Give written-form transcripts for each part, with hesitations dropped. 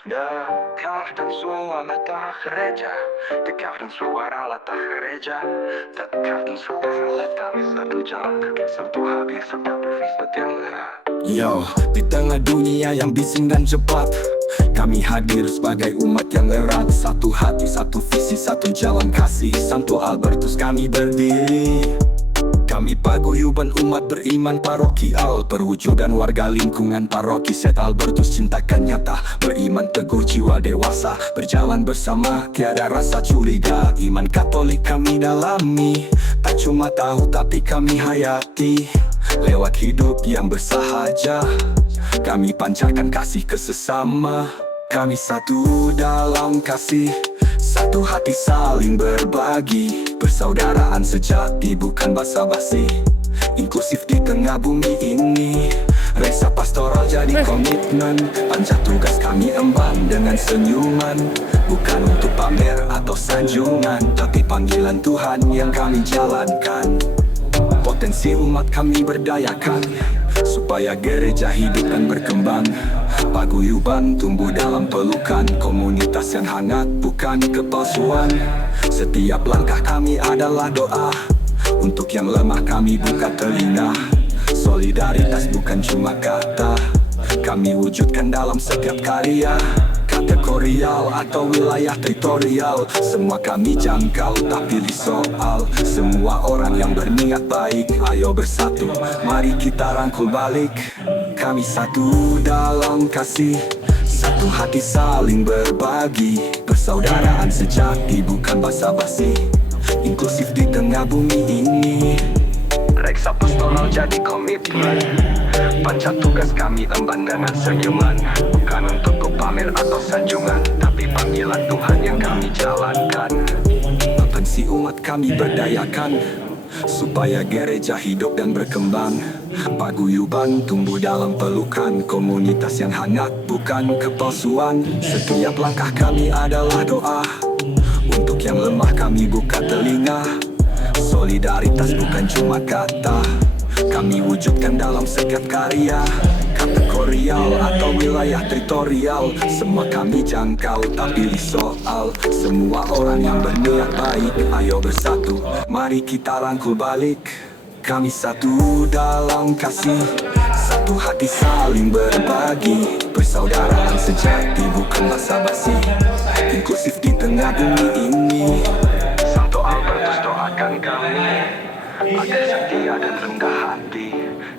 Dekat dan suara letak gereja, dekat dan suara letak gereja, dekat dan suara letak satu jalan kaki satu habis satu bervis bertiara. Yo, di tengah dunia yang bising dan cepat, kami hadir sebagai umat yang erat. Satu hati, satu visi, satu jalan kasih. Santo Albertus kami berdiri. Kami paguyuban umat beriman parokial, perwujudan warga lingkungan paroki St. Albertus. Cintakan nyata, beriman teguh jiwa dewasa, berjalan bersama tiada rasa curiga. Iman Katolik kami dalami, tak cuma tahu tapi kami hayati. Lewat hidup yang bersahaja, kami pancarkan kasih ke sesama. Kami satu dalam kasih, satu hati saling berbagi. Persaudaraan sejati bukan basa-basi, inklusif di tengah bumi ini. Resa pastoral jadi komitmen, panjat tugas kami emban dengan senyuman. Bukan untuk pamer atau sanjungan, tapi panggilan Tuhan yang kami jalankan. Potensi umat kami berdayakan, supaya gereja hidup dan berkembang. Paguyuban tumbuh dalam pelukan, komunitas yang hangat bukan kepalsuan. Setiap langkah kami adalah doa, untuk yang lemah kami buka telinga. Solidaritas bukan cuma kata, kami wujudkan dalam setiap karya. Kategorial atau wilayah teritorial, semua kami jangkau tak pilih soal. Semua orang yang berniat baik, ayo bersatu, mari kita rangkul balik. Kami satu dalam kasih, satu hati saling berbagi. Persaudaraan sejati bukan basa-basi, inklusif di tengah bumi ini. Reksa pastoral jadi komitmen, panjat tugas kami emban dengan senyuman. Bukan untuk pamer atau sanjungan, tapi panggilan Tuhan yang kami jalankan. Potensi umat kami berdayakan, supaya gereja hidup dan berkembang. Paguyuban tumbuh dalam pelukan, komunitas yang hangat bukan kepalsuan. Setiap langkah kami adalah doa, untuk yang lemah kami buka telinga. Solidaritas bukan cuma kata, kami wujudkan dalam setiap karya. Kategorial atau wilayah teritorial, semua kami jangkau tak pilih soal. Semua orang yang berniat baik, ayo bersatu, mari kita rangkul balik. Kami satu dalam kasih, satu hati saling berbagi. Persaudaraan sejati bukan basa-basi, inklusif di tengah bumi ini. Santo Albertus doakan kami agar setia dan rendah hati.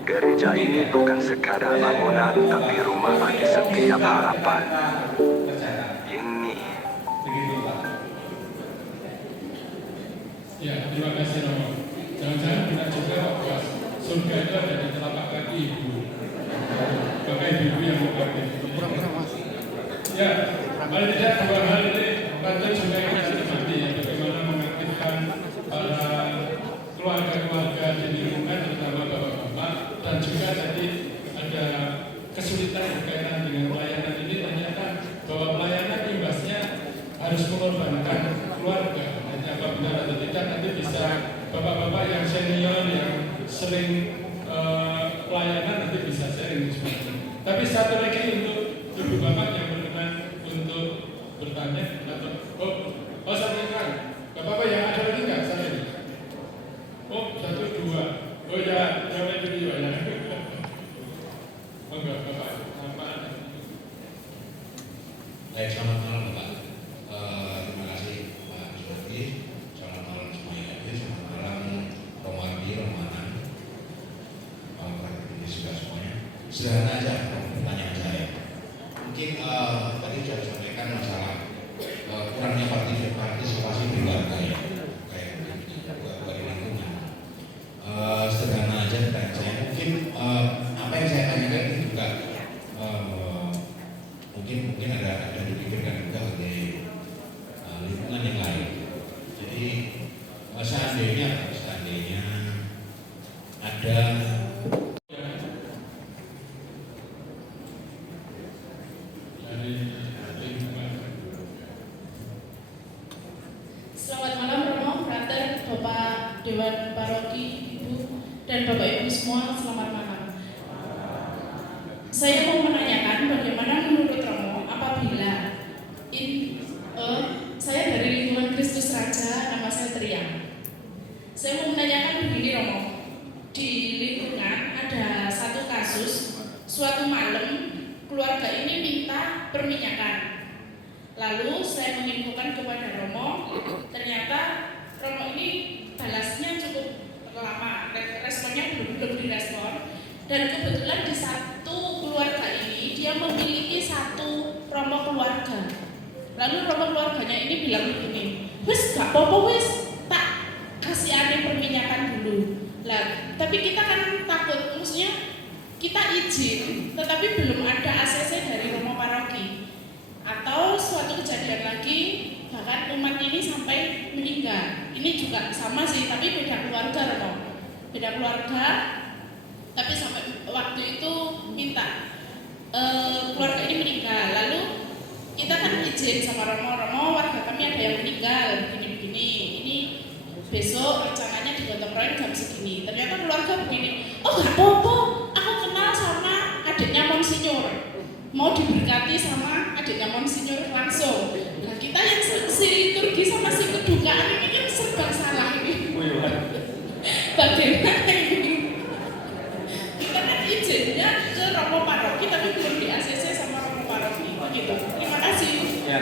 Gereja ini bukan sekadar bangunan, tapi rumah bagi setiap harapan. Ini. Ya, terima kasih Romo. Jangan-jangan kita juga bahwa surga itu ada di telapak kaki ibu. Bapak ibu yang mengerti. Ya, paling tidak dua hal ini patut juga kita cermati, ya, bagaimana mengaktifkan para keluarga-keluarga di lingkungan, terutama bapak-bapak, dan juga tadi ada kesulitan berkaitan dengan pelayanan ini. Ternyata bahwa pelayanan imbasnya harus mengorbankan keluarga. Nanti apa benar atau tidak, nanti bisa bapak-bapak yang senior yang sering pelayanan nanti bisa sharing sebenarnya. Tapi satu lagi untuk ibu bapak yang berkenan untuk bertanya atau satu kan bapak-bapak yang ada lagi nggak saya? Oh, satu dua. Oh ya, jawab itu dia ya. Oh enggak, bapak apa? Baik, selamat malam Bapak. Terima kasih Pak Jokowi. Selamat malam semuanya. Selamat malam Romardi, Romana, Pak ini sudah semuanya. Sederhana aja pertanyaan saya. Mungkin tadi sudah disampaikan masalah kurangnya partisipasi keluarga ya, kayak keluarga di lingkungan. Sederhana aja pertanyaan saya. Mungkin apa yang saya tanyakan itu juga mungkin ada dipikirkan juga oleh lingkungan yang lain. Jadi seandainya ada Selamat malam Romo, Frater, Bapak Dewan Paroki, Ibu, dan Bapak Ibu semua, selamat malam. Saya mau menanyakan bagaimana menurut Romo apabila perminyakan. Lalu saya menginfokan kepada Romo, ternyata Romo ini balasnya cukup lama, responnya belum direspon. Dan kebetulan di satu keluarga ini dia memiliki satu Romo keluarga. Lalu Romo keluarganya ini bilang begini, wis gak apa-apa wis, tak kasih aneh perminyakan dulu. Lah, tapi kita kan takut, maksudnya kita izin, tetapi belum ada ACC dari Romo paroki. Atau suatu kejadian lagi, bahkan umat ini sampai meninggal. Ini juga sama sih, tapi beda keluarga Romo. Beda keluarga, tapi sampai waktu itu minta keluarga ini meninggal. Lalu kita kan izin sama Romo, warga kami ada yang meninggal, begini-begini. Ini besok rencananya digotong royong jam segini. Ternyata keluarga begini, oh gak apa-apa, aku kenal sama adiknya Monsinyur, mau diberkati sama adiknya Monsinyur langsung. Nah kita yang si liturgi sama si kedukaan ini kan serba salah ini. Bagaimana ini? Kita kan izinnya ke Romo paroki tapi belum di ACC sama Romo paroki. Begitu. Terima kasih. Ya,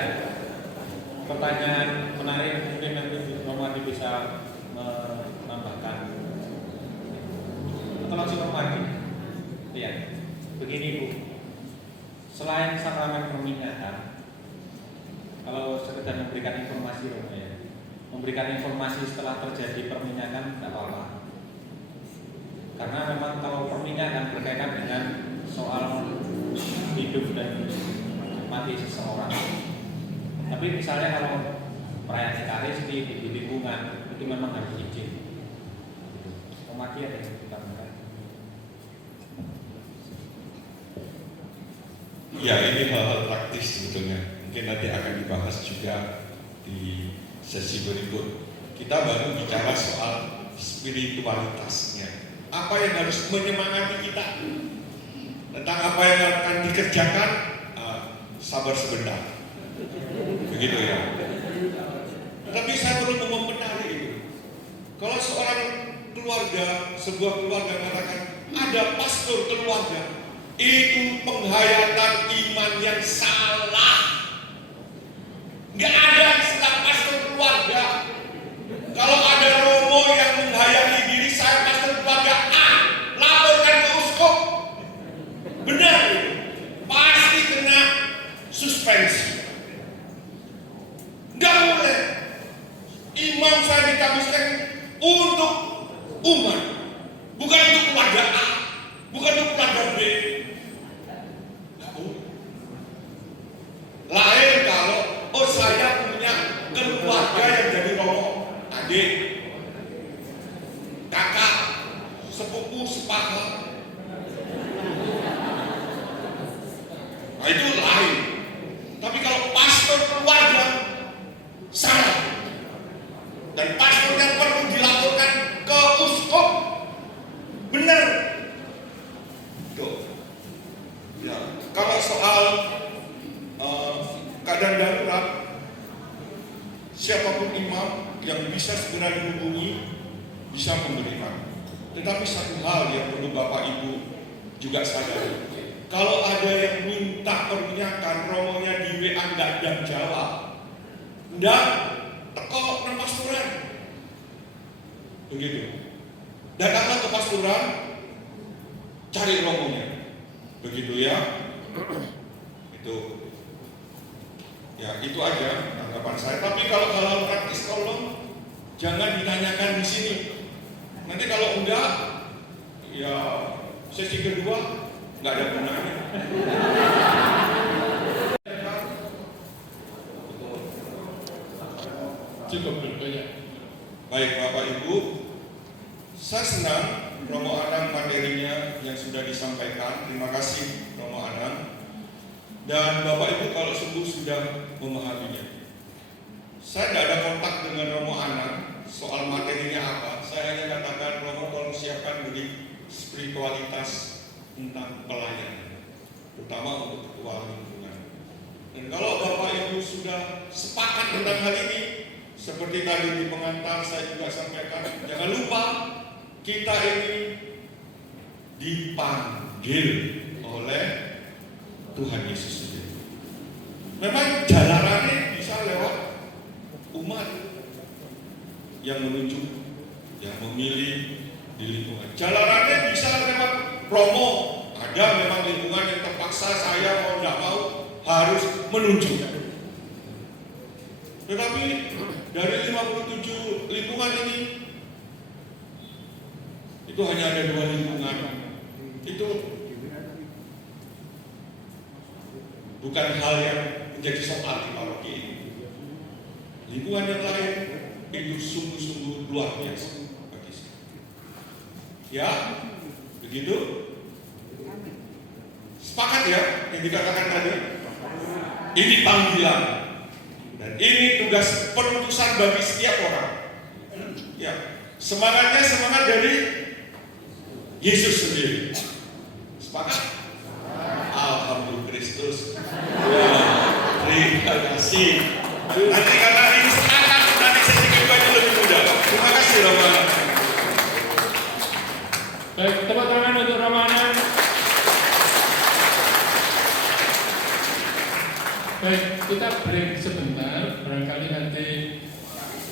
pertanyaan menarik, mungkin nanti Romo Adi bisa menambahkan atau langsung Romo Adi. Ya, begini Bu, selain sakramen perminyakan, kalau sekedar memberikan informasi Romo ya, memberikan informasi setelah terjadi perminyakan tidak apa-apa. Karena memang kalau perminyakan berkaitan dengan soal hidup dan mati seseorang. Tapi misalnya kalau perayaan Ekaristi di lingkungan itu memang harus izin. Mati ada yang ditambahkan. Ya, ini hal-hal praktis sebetulnya. Mungkin nanti akan dibahas juga di sesi berikut. Kita baru bicara soal spiritualitasnya. Apa yang harus menyemangati kita tentang apa yang akan dikerjakan, sabar sebentar. Begitu ya. Tetapi saya perlu mengomentari itu. Kalau seorang keluarga, sebuah keluarga mengatakan ada pastor keluarga, itu penghayatan iman yang salah. Nggak ada istilah pastor keluarga. Kalau ada romo yang menghayati diri saya pastor keluarga A, laporkan ke uskup. Benar, pasti kena suspensi. Nggak boleh. Imam saya ditabiskan untuk umat, bukan untuk keluarga A, bukan untuk keluarga B. Nggak boleh. Lain kalau saya punya keluarga yang jadi romo, adik, kakak, sepupu, sepakat. Nah itu lain. Tapi kalau pastor keluarga, salah. Dan pastor yang perlu dilaporkan ke uskup. Benar. Tuh. Ya, kalau soal keadaan darurat, siapapun imam yang bisa segera dihubungi bisa memberikan. Tetapi satu hal yang perlu Bapak Ibu juga sadari, kalau ada yang minta perminyakan, romonya di WA nggak jawab, dan teko ke pastoran, begitu. Datanglah ke pastoran, cari romonya, begitu ya. Itu aja tanggapan saya. Tapi kalau hal praktis tolong jangan ditanyakan di sini. Nanti kalau enggak, ya sesi kedua nggak ada gunanya. Cukup banyak. Baik Bapak Ibu, saya senang Romo Anang materinya yang sudah disampaikan. Terima kasih Romo Anang. Dan Bapak Ibu kalau sungguh sudah memahaminya. Saya tidak ada kontak dengan Romo Anang soal materinya apa. Saya hanya katakan Romo tolong siapkan beri spiritualitas tentang pelayanan, terutama untuk ketua lingkungan. Dan kalau Bapak Ibu sudah sepakat tentang hal ini, seperti tadi di pengantar saya juga sampaikan, jangan lupa kita ini dipanggil oleh Tuhan Yesus sendiri. yang menunjuk, yang memilih di lingkungan. Jalarannya bisa lewat promo. Ada memang lingkungan yang terpaksa saya mau tidak mau harus menunjuk. Tetapi dari 57 lingkungan ini, itu hanya ada 2 lingkungan. Itu bukan hal yang menjadi soal di paroki ini. Lingkungan yang lain itu sungguh-sungguh luar biasa bagi saya. Ya, begitu. Sepakat ya yang dikatakan tadi. Ini panggilan dan ini tugas penutusan bagi setiap orang. Ya, semangatnya semangat dari Yesus sendiri. Sepakat? Alhamdulillah Kristus. Terima kasih. Nanti karena ini sepakat, nanti sesi kedua itu lebih mudah. Terima kasih Romana. Baik, tepuk tangan untuk Romana. Baik, kita break sebentar. Barangkali nanti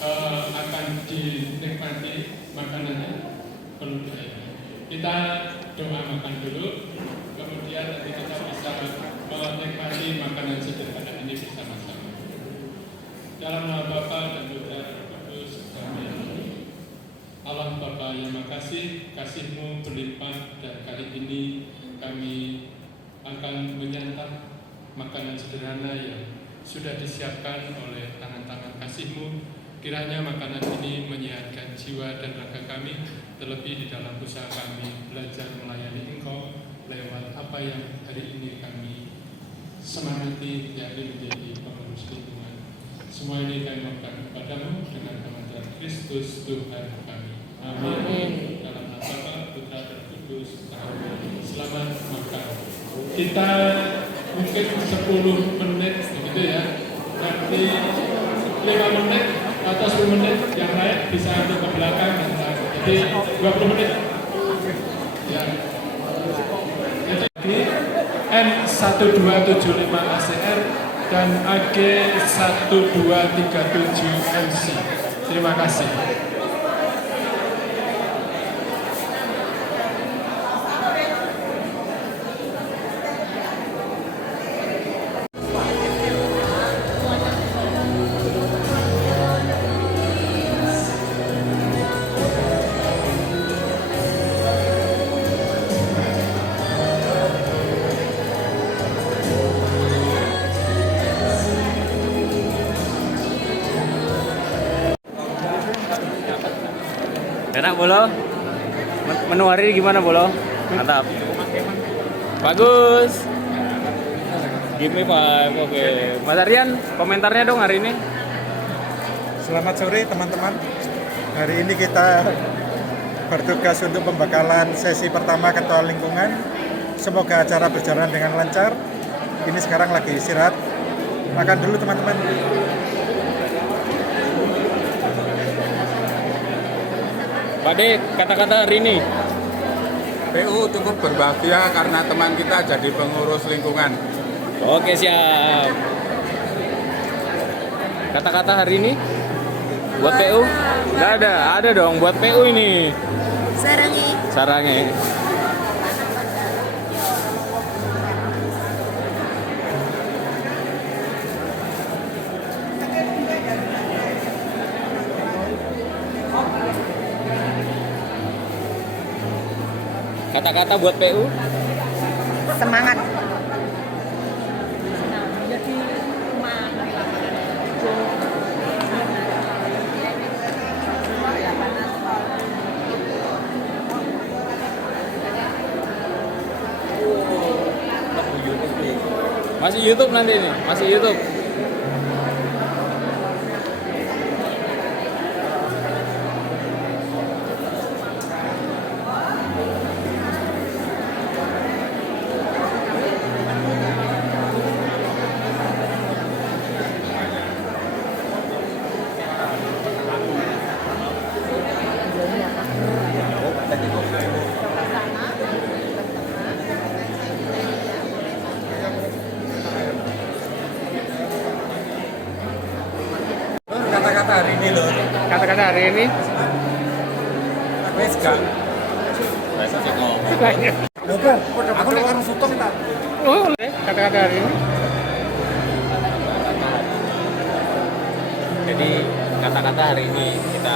akan dinikmati makanannya. Kita doa makan dulu, kemudian nanti kita bisa menikmati makanan sederhana ini bersama-sama. Dalam nama Bapa dan Putra dan Roh Kudus. Amin. Allah Bapa yang makasih, kasih-Mu berlimpah, dan kali ini kami akan menyantap makanan sederhana yang sudah disiapkan oleh tangan-tangan kasih-Mu. Kiranya makanan ini menyehatkan jiwa dan raga kami, terlebih di dalam usaha kami belajar melayani Engkau lewat apa yang hari ini kami semangati, yakni menjadi pengurus lingkungan. Semua ini kami mohonkan kepadamu dengan nama Tuhan Kristus Tuhan kami. Amin. Dalam nama Bapa, Putra dan Kudus. Amin. Selamat makan. Kita mungkin 10 menit begitu ya. Nanti 5 menit atau 10 menit yang lain bisa untuk ke belakang. Jadi 20 menit. Ya. Jadi N1275 ACR dan AG 1237 MC. Terima kasih. Enak Bolo? Menu hari ini gimana Bolo? Mantap. Bagus. Give me 5. Oke. Mas Aryan, komentarnya dong hari ini. Selamat sore teman-teman. Hari ini kita bertugas untuk pembekalan sesi pertama ketua lingkungan. Semoga acara berjalan dengan lancar. Ini sekarang lagi istirahat. Makan dulu teman-teman. Pak De, kata-kata hari ini. PU cukup berbahagia karena teman kita jadi pengurus lingkungan. Oke, siap. Kata-kata hari ini buat PU? Nggak ada. Ada dong buat PU ini. Sarangi. Kata-kata buat PU? Semangat. Masih YouTube nanti ini, masih YouTube. kata-kata hari ini. Wes gak. Aku nek karo sutong ta. Oh, boleh kata-kata hari ini. Jadi kata-kata hari ini kita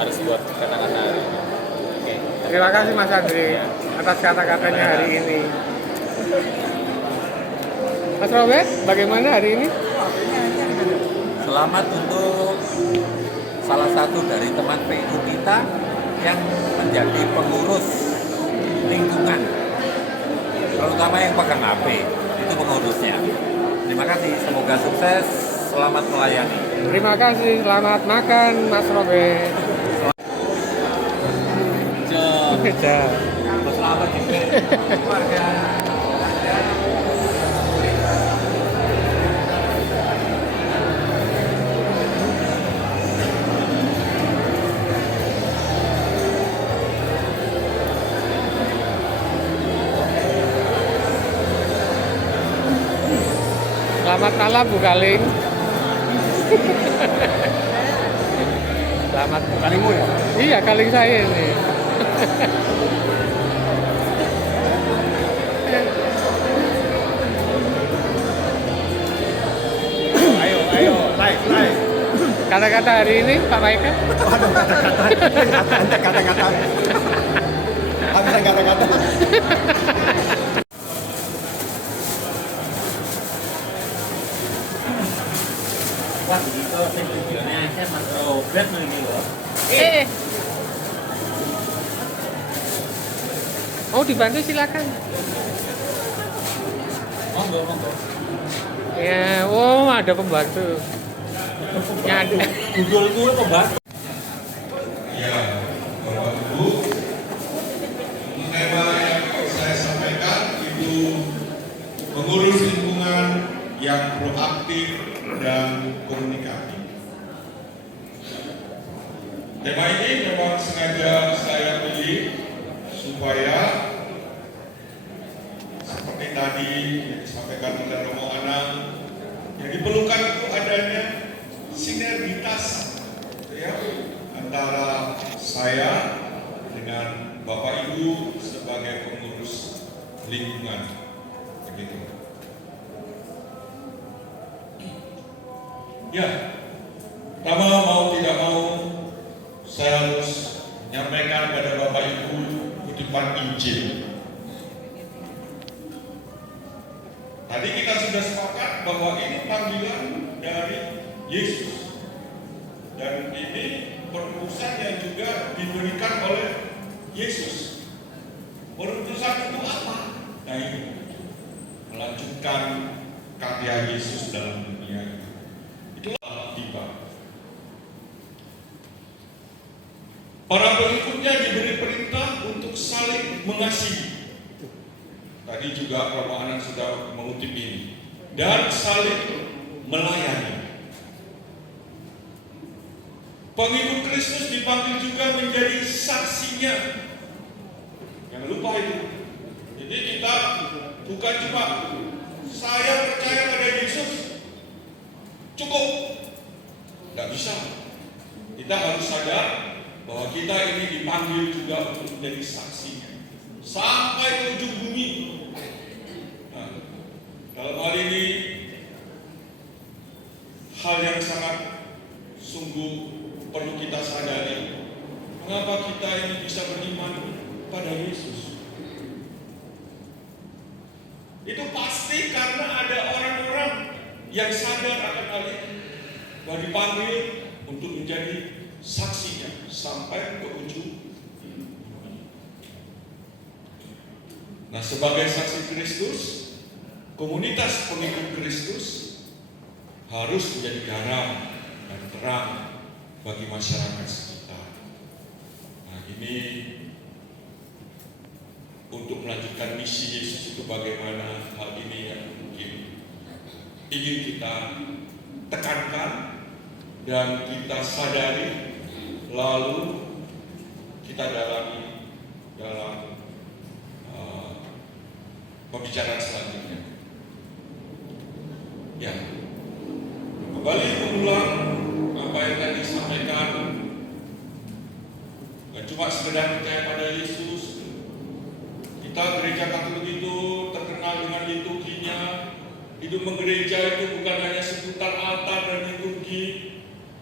harus buat kata-kata hari ini. Oke. Terima kasih Mas Andri atas kata-katanya hari ini. Mas Robert, bagaimana hari ini? Selamat untuk salah satu dari teman PU kita yang menjadi pengurus lingkungan, terutama yang pegang HP, itu pengurusnya. Terima kasih, semoga sukses, selamat melayani. Terima kasih, selamat makan Mas Robert. Selamat juga keluarga. Selamat malam Bu Kaling. Selamat Bu Kalingmu ya? Iya, Kaling saya ini. Ayo, live. Kata-kata hari ini Pak Maika? Waduh, kata-kata. Habisan kata-kata. Wah, itu videonya saya Mas Robert ini loh. Mau dibantu silakan. Monggo. Ya, oh ada pembantu. Ya, Google itu pembantu. Ya, Bapak Ibu, tema yang saya sampaikan itu mengurus lingkungan yang proaktif dan komunikatif. Tema ini memang sengaja saya pilih supaya seperti tadi yang disampaikan oleh Romo Anang, yang diperlukan itu adanya sinergitas ya, antara saya dengan Bapak Ibu sebagai pengurus lingkungan, begitu. Ya, pertama mau tidak mau saya harus menyampaikan pada Bapak Ibu kutipan Injil. Tadi kita sudah sepakat bahwa ini panggilan dari Yesus, dan ini perutusan yang juga diberikan oleh Yesus. Perutusan itu apa? Nah, ini melanjutkan karya Yesus dalam dunia ini. Itulah tiba. Para pengikutnya diberi perintah untuk saling mengasihi. Tadi juga Romo Anang sudah mengutip ini. Dan saling melayani. Pengikut Kristus dipanggil juga menjadi saksinya. Jangan lupa itu. Jadi kita bukan cuma saya percaya pada Yesus, cukup. Tidak bisa. Kita harus sadar bahwa kita ini dipanggil juga untuk menjadi saksinya sampai ke ujung bumi. Nah, dalam hal ini hal yang sangat sungguh perlu kita sadari. Mengapa kita ini bisa beriman pada Yesus? Itu pasti karena ada orang-orang yang sadar akan hal ini, bahwa dipanggil untuk menjadi saksinya sampai ke ujung. Nah, sebagai saksi Kristus, komunitas pengikut Kristus harus menjadi garam dan terang bagi masyarakat sekitar. Nah, ini untuk melanjutkan misi Yesus itu bagaimana hal ini yang mungkin ingin kita tekankan dan kita sadari, lalu kita dalami dalam pembicaraan selanjutnya. Ya, kembali mengulang apa yang tadi disampaikan cuma sekedar percaya pada Yesus. Kita gereja Katolik itu terkenal dengan liturginya. Hidup menggereja itu bukan hanya seputar altar dan liturgi,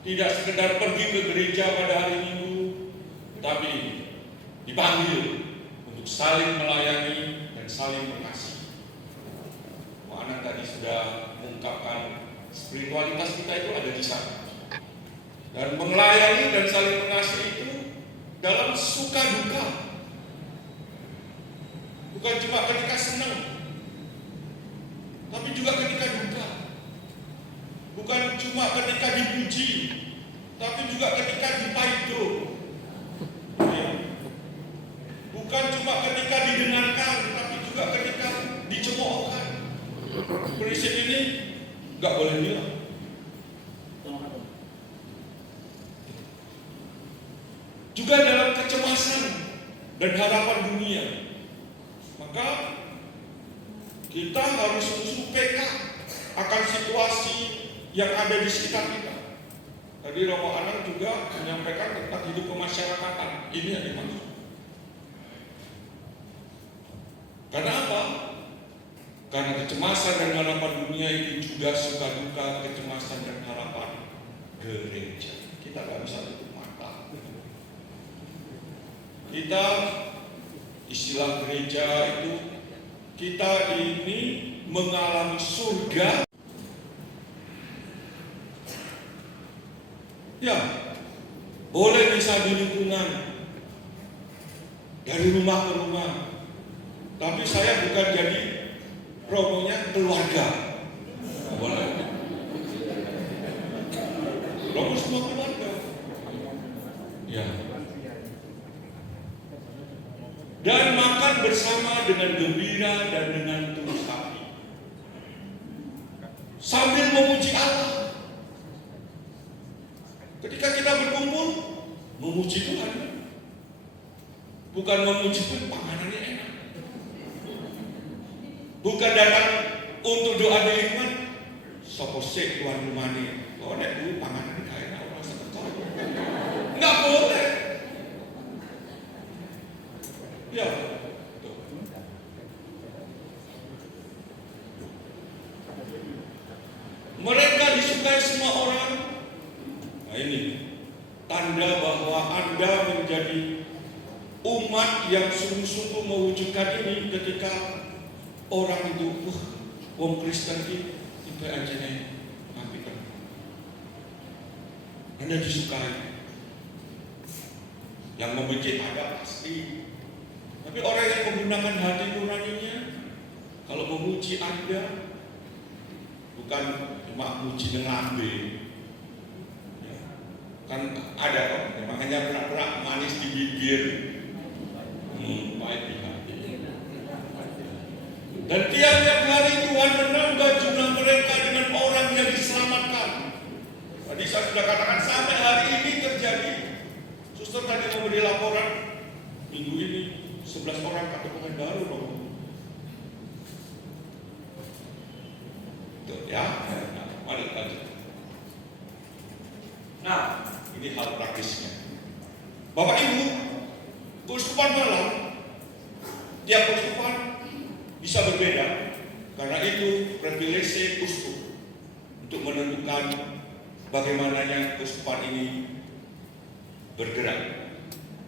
tidak sekedar pergi ke gereja pada hari Minggu, tapi dipanggil untuk saling melayani dan saling mengasihi. Pak Anan tadi sudah mengungkapkan spiritualitas kita itu ada di sana. Dan melayani dan saling mengasihi itu dalam suka duka. Bukan cuma ketika senang, tapi juga ketika duka. Bukan cuma ketika dipuji, tapi juga ketika dipaido. Ya. Bukan cuma ketika didengarkan, tapi juga ketika dicemoohkan. Prinsip ini nggak boleh hilang. Juga dalam kecemasan dan harapan dunia, maka kita harus musuh peka akan situasi yang ada di sekitar kita. Tadi Romo Anang juga menyampaikan tentang hidup kemasyarakatan. Ini yang dimaksud. Karena apa? Karena kecemasan dan harapan dunia itu juga suka duka kecemasan dan harapan gereja. Kita nggak bisa tutup mata. Kita istilah gereja itu, kita ini mengalami surga. Ya, boleh bisa di lingkungan, dari rumah ke rumah. Tapi saya bukan jadi romonya keluarga. Boleh. Romo semua keluarga. Ya. Dan makan bersama dengan gembira dan dengan tulus hati, sambil memuji Allah. Ketika kita berkumpul, memuji Tuhan, bukan memuji Tuhan panganannya enak, bukan datang untuk doa di lingkungan. Sopose Tuhan rumahnya, oh nek dulu panganan gak enak, orang seketor, nggak boleh. Ya, mereka disukai semua orang. Nah ini tanda bahwa Anda menjadi umat yang sungguh-sungguh mewujudkan ini ketika orang itu, wong Kristen ini aja nih, ngapikan. Anda disukai. Yang membenci ada pasti. Tapi orang yang menggunakan hati nuraninya, kalau memuji Anda, bukan cuma muji dengan lambe. Ya. Kan ada kok, makanya pura-pura manis di bibir, pahit di hati. Dan tiap-tiap hari Tuhan menambah jumlah mereka dengan orang yang diselamatkan. Tadi saya sudah katakan sampai hari ini terjadi. Suster tadi memberi laporan minggu ini 11 orang ketemuan baru dong. Tuh ya, mari lanjut. Nah, ini hal praktisnya. Bapak Ibu, keuskupan malam, tiap keuskupan bisa berbeda. Karena itu privilege uskup untuk menentukan bagaimananya keuskupan ini bergerak.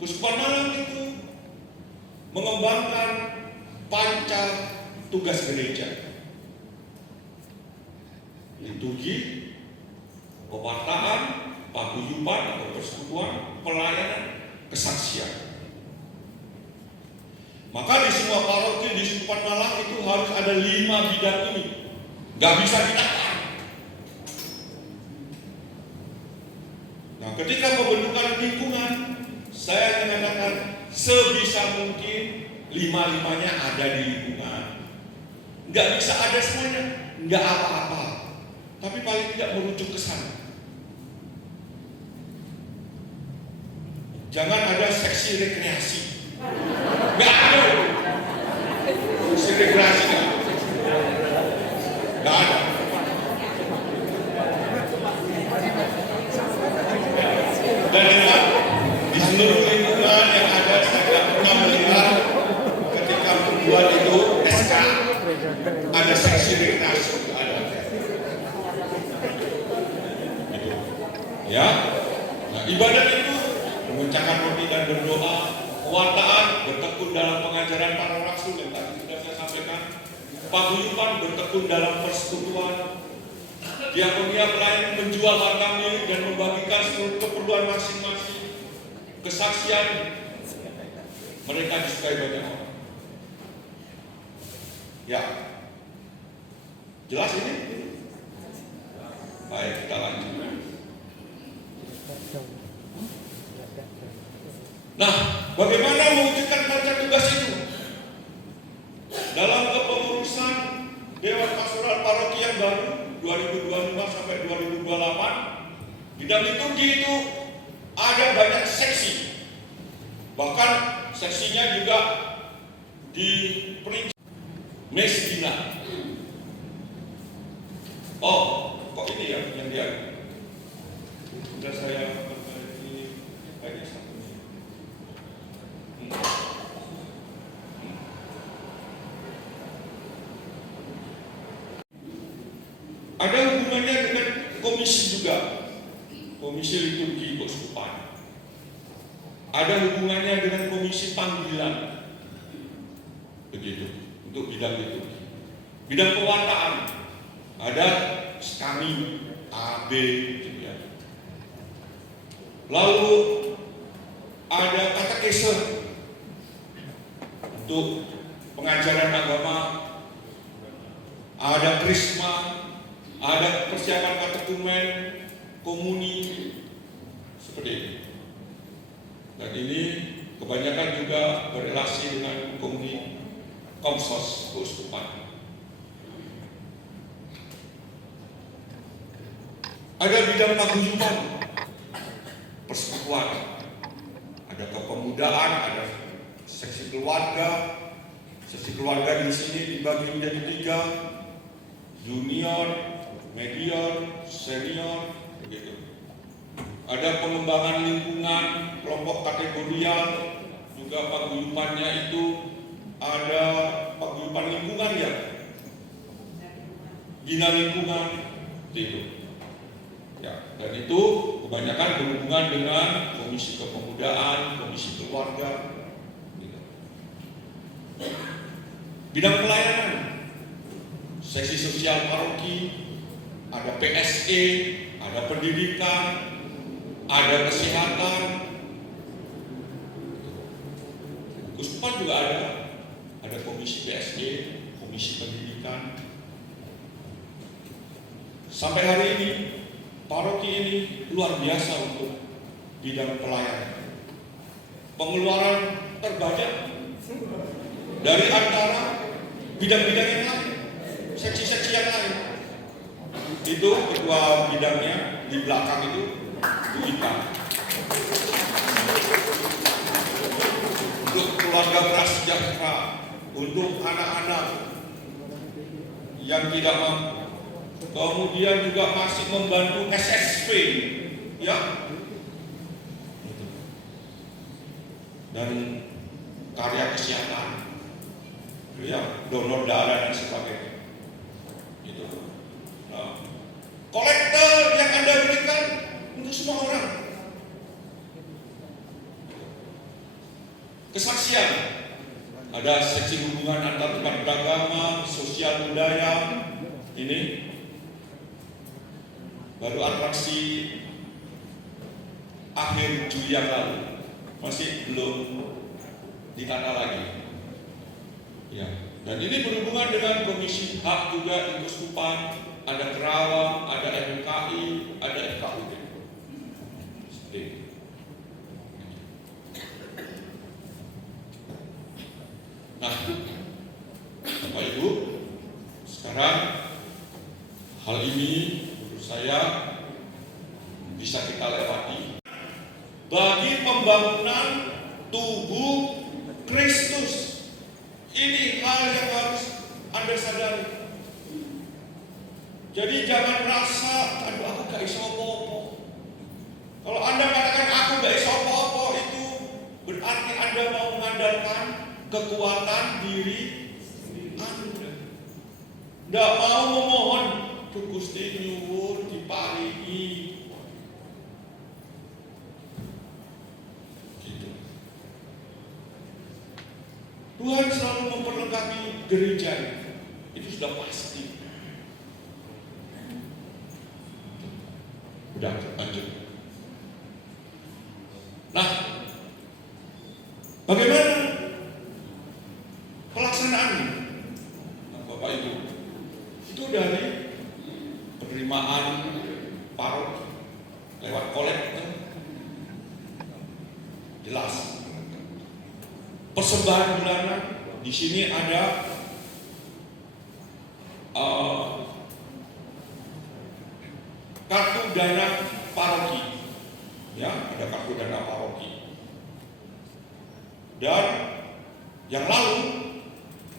Keuskupan malam itu mengembangkan panca tugas gereja, liturgi, pewartaan, paguyuban atau persekutuan, pelayanan, kesaksian. Maka di semua paroki di keuskupan malam itu harus ada 5 bidang ini, nggak bisa ditahan. Nah, ketika pembentukan lingkungan, saya mengatakan sebisa mungkin 5-5-nya ada di lingkungan. Nggak bisa ada semuanya, nggak apa-apa. Tapi paling tidak merujuk ke sana. Jangan ada seksi rekreasi. Nggak ada. Seksi rekreasi nggak ada. Dan di seluruh lingkungan yang Ya, nah ibadah itu memecahkan roti dan berdoa, pewartaan bertekun dalam pengajaran para rasul yang tadi sudah saya sampaikan, paguyuban bertekun dalam persekutuan, diakonia pelayanan menjual harta milik dan membagikan seluruh keperluan masing-masing, kesaksian mereka disukai banyak orang. Ya, jelas ini? Baik, kita lanjut. Nah, bagaimana mewujudkan konsep tugas itu? Dalam kepengurusan Dewan Pastoral Paroki yang baru 2025 sampai 2028, bidang liturgi itu ada banyak seksi. Bahkan seksinya juga diperinci. Mesdina. Oh, kok ini ya yang dia? Sudah saya perbaiki banyak satunya. Ada hubungannya dengan komisi juga, komisi liturgi keuskupan. Ada hubungannya dengan komisi panggilan, begitu untuk bidang liturgi. Bidang pewartaan ada kami AB, gitu ya. Lalu ada katekese untuk pengajaran agama, ada krisma, ada persiapan katekumen, komuni, seperti ini. Dan ini kebanyakan juga berrelasi dengan komuni komsos keuskupan. Ada bidang paguyuban, persekutuan, ada kepemudaan, ada seksi keluarga. Seksi keluarga di sini dibagi menjadi 3, junior, medior, senior, begitu. Ada pengembangan lingkungan, kelompok kategorial, juga paguyubannya itu ada paguyuban lingkungan ya, bina lingkungan, itu. Ya, dan itu kebanyakan berhubungan dengan komisi kepemudaan, komisi keluarga, gitu. Bidang pelayanan, seksi sosial paroki, ada PSE, ada pendidikan, ada kesehatan, keuskupan juga ada komisi PSE, komisi pendidikan. Sampai hari ini paroki ini luar biasa untuk bidang pelayanan. Pengeluaran terbanyak dari antara bidang-bidang yang lain, seksi-seksi yang lain. Itu ketua bidangnya di belakang itu Bu Ika. Untuk keluarga prasejahtera, untuk anak-anak yang tidak mampu. Kemudian juga masih membantu SSP, ya, dan karya kesehatan, ya, donor darah dan sebagainya. Gitu. Nah, kolektor yang Anda berikan untuk semua orang. Kesaksian, ada seksi hubungan antar umat beragama, sosial budaya, ini. Baru atraksi akhir Juli yang lalu, masih belum ditata lagi. Ya, dan ini berhubungan dengan komisi hak juga di keuskupan, ada Kerawang, ada MKI, ada FKUD. Seperti itu. Nah, Bapak Ibu, sekarang hal ini saya bisa kita lewati bagi pembangunan tubuh Kristus. Ini hal yang harus Anda sadari. Jadi jangan merasa, aduh aku gak iso apa-apa. Kalau Anda katakan aku gak iso apa-apa, itu berarti Anda mau mengandalkan kekuatan diri Anda. Tidak mau memohon Gusti nyuwun diparingi gereja itu sudah pasti. Udah lanjut. Nah, bagaimana pelaksanaannya? Nah, Bapak Ibu, itu dari penerimaan parok lewat kolektor, jelas. Persembahan bulanan, di sini ada kartu dana paroki, ya, ada kartu dana paroki. Dan yang lalu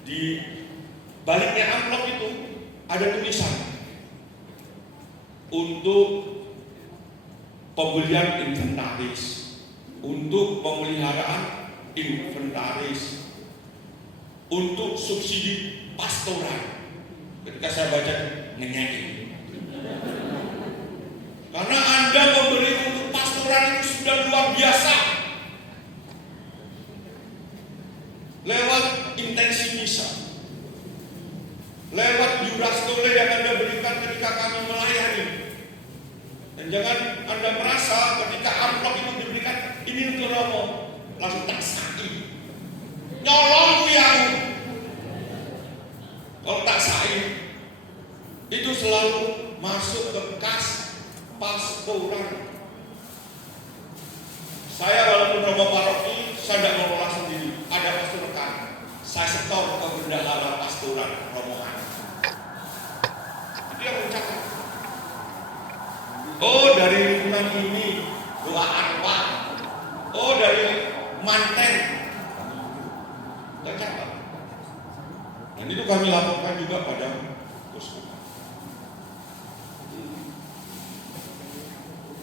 di baliknya amplop itu ada tulisan untuk pembelian inventaris, untuk pemeliharaan inventaris, untuk subsidi pastoral. Ketika saya baca ngenyakin, karena Anda memberi untuk pastoral itu sudah luar biasa. Lewat intensi misa, lewat jurastole yang Anda berikan ketika kami melayani. Dan jangan Anda merasa ketika amplop itu diberikan, ini untuk Romo, langsung tak sakit. Nyolong ya. Kalau tak sakit, itu selalu masuk ke kas pastoral. Saya walaupun Romo paroki, saya tidak mengelola sendiri. Ada pastor rekan, saya setor ke bendahara pastoral rombongan. Itu yang mencatat. Oh, dari lingkungan ini doa apa? Oh, dari manten. Tercatat. Dan itu kami laporkan juga pada Posko.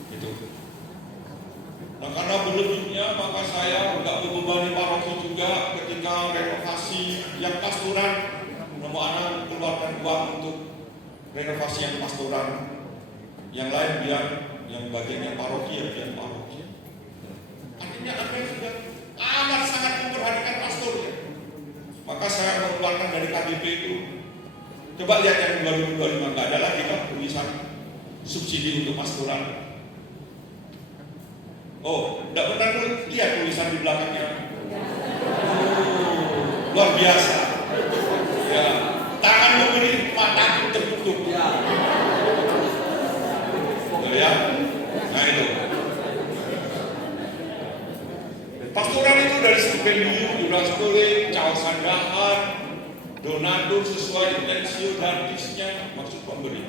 Itu. Nah, karena berlebihnya maka saya nggak membebani paroki juga ketika renovasi yang pastoran. Romo Anang keluarkan uang untuk renovasi yang pastoran. Yang lain biar yang bagian yang paroki ya biar paroki. Artinya Anda sudah amat sangat memperhatikan pastor ya. Maka saya mengeluarkan dari KBP itu. Coba lihat yang 2025 nggak ada lagi kan tulisan subsidi untuk pastoran. Oh, tidak pernah lihat tulisan di belakangnya. Luar biasa. Ya, tangan memberi, mata tertutup. Ya. Ya. Nah itu. Pastoral itu dari stipendium, jurastole, cawasandahan, donatur sesuai intensio dartisnya, maksud pemberi.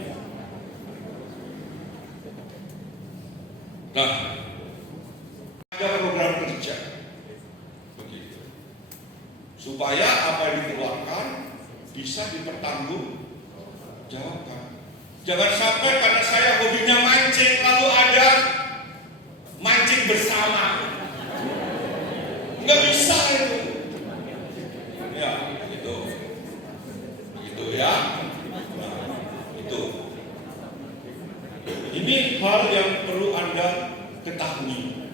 Nah, ada program kerja begitu supaya apa yang dikeluarkan bisa dipertanggungjawabkan. Jangan sampai karena saya hobinya mancing lalu ada mancing bersama, nggak bisa itu ya, gitu ya. Nah, itu ini hal yang perlu Anda ketahui.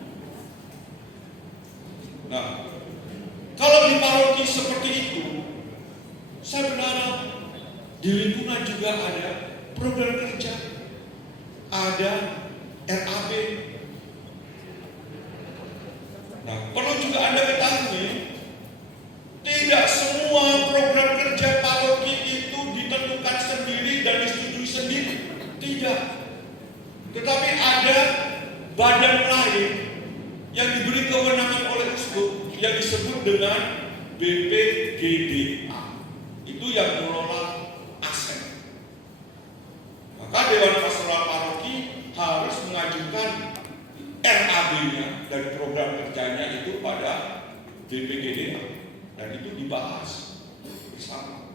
Nah, kalau di paroki seperti itu, saya berharap di lingkungan juga ada program kerja, ada RAB. Nah, perlu juga Anda ketahui, tidak semua program kerja paroki itu ditentukan sendiri dan disetujui sendiri. Tidak. Tetapi ada badan lain yang diberi kewenangan oleh uskup yang disebut dengan BPGDA. Itu yang mengelola aset. Maka Dewan Pastoral Paroki harus mengajukan RAB-nya dari program kerjanya itu pada BPGDA dan itu dibahas bersama.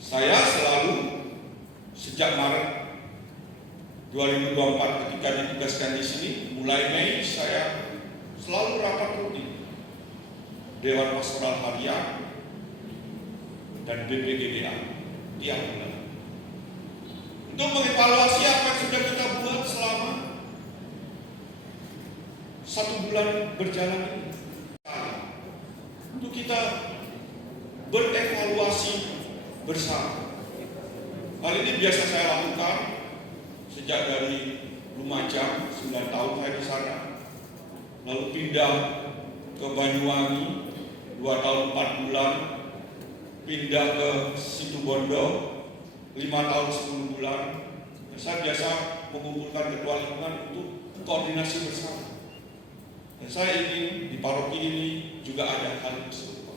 Saya selalu sejak Maret 2024 ketika ditugaskan di sini, mulai Mei saya selalu rapat rutin Dewan Pastoral Harian dan BPGDA tiap bulan untuk mengevaluasi apa yang sudah kita buat selama 1 bulan berjalan ini. Untuk kita berevaluasi bersama. Hal ini biasa saya lakukan sejak dari Lumajang, 9 tahun saya di sana, lalu pindah ke Banyuwangi 2 tahun 4 bulan, pindah ke Situbondo 5 tahun 10 bulan. Dan saya biasa mengumpulkan ketua lingkungan untuk koordinasi bersama. Dan saya ingin di paroki ini juga ada hal yang serupa.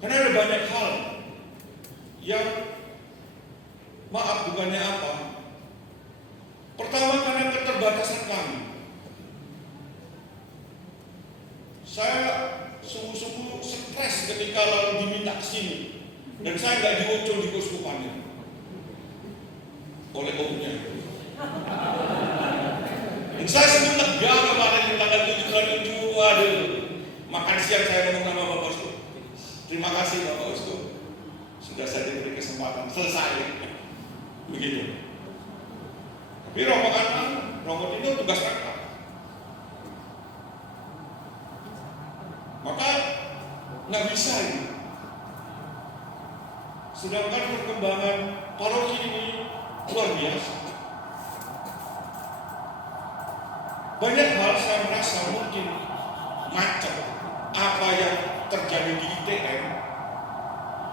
Karena ada banyak hal yang, maaf bukannya apa, pertama karena keterbatasan kami. Saya sungguh-sungguh stres ketika lalu diminta ke sini, dan saya nggak diucul di keuskupannya oleh omnya. Dan saya sebut lega kemarin tanggal 7 bulan 7, waduh, makan siang saya ngomong sama Bapak Uskup. Terima kasih Bapak Uskup, sudah saya diberi kesempatan, selesai. Begitu. Tapi Romo Kanan, Romo Tino tugas kakak. Maka nggak bisa ini. Sedangkan perkembangan paroki ini luar biasa. Banyak hal saya merasa mungkin macet apa yang terjadi di ITM,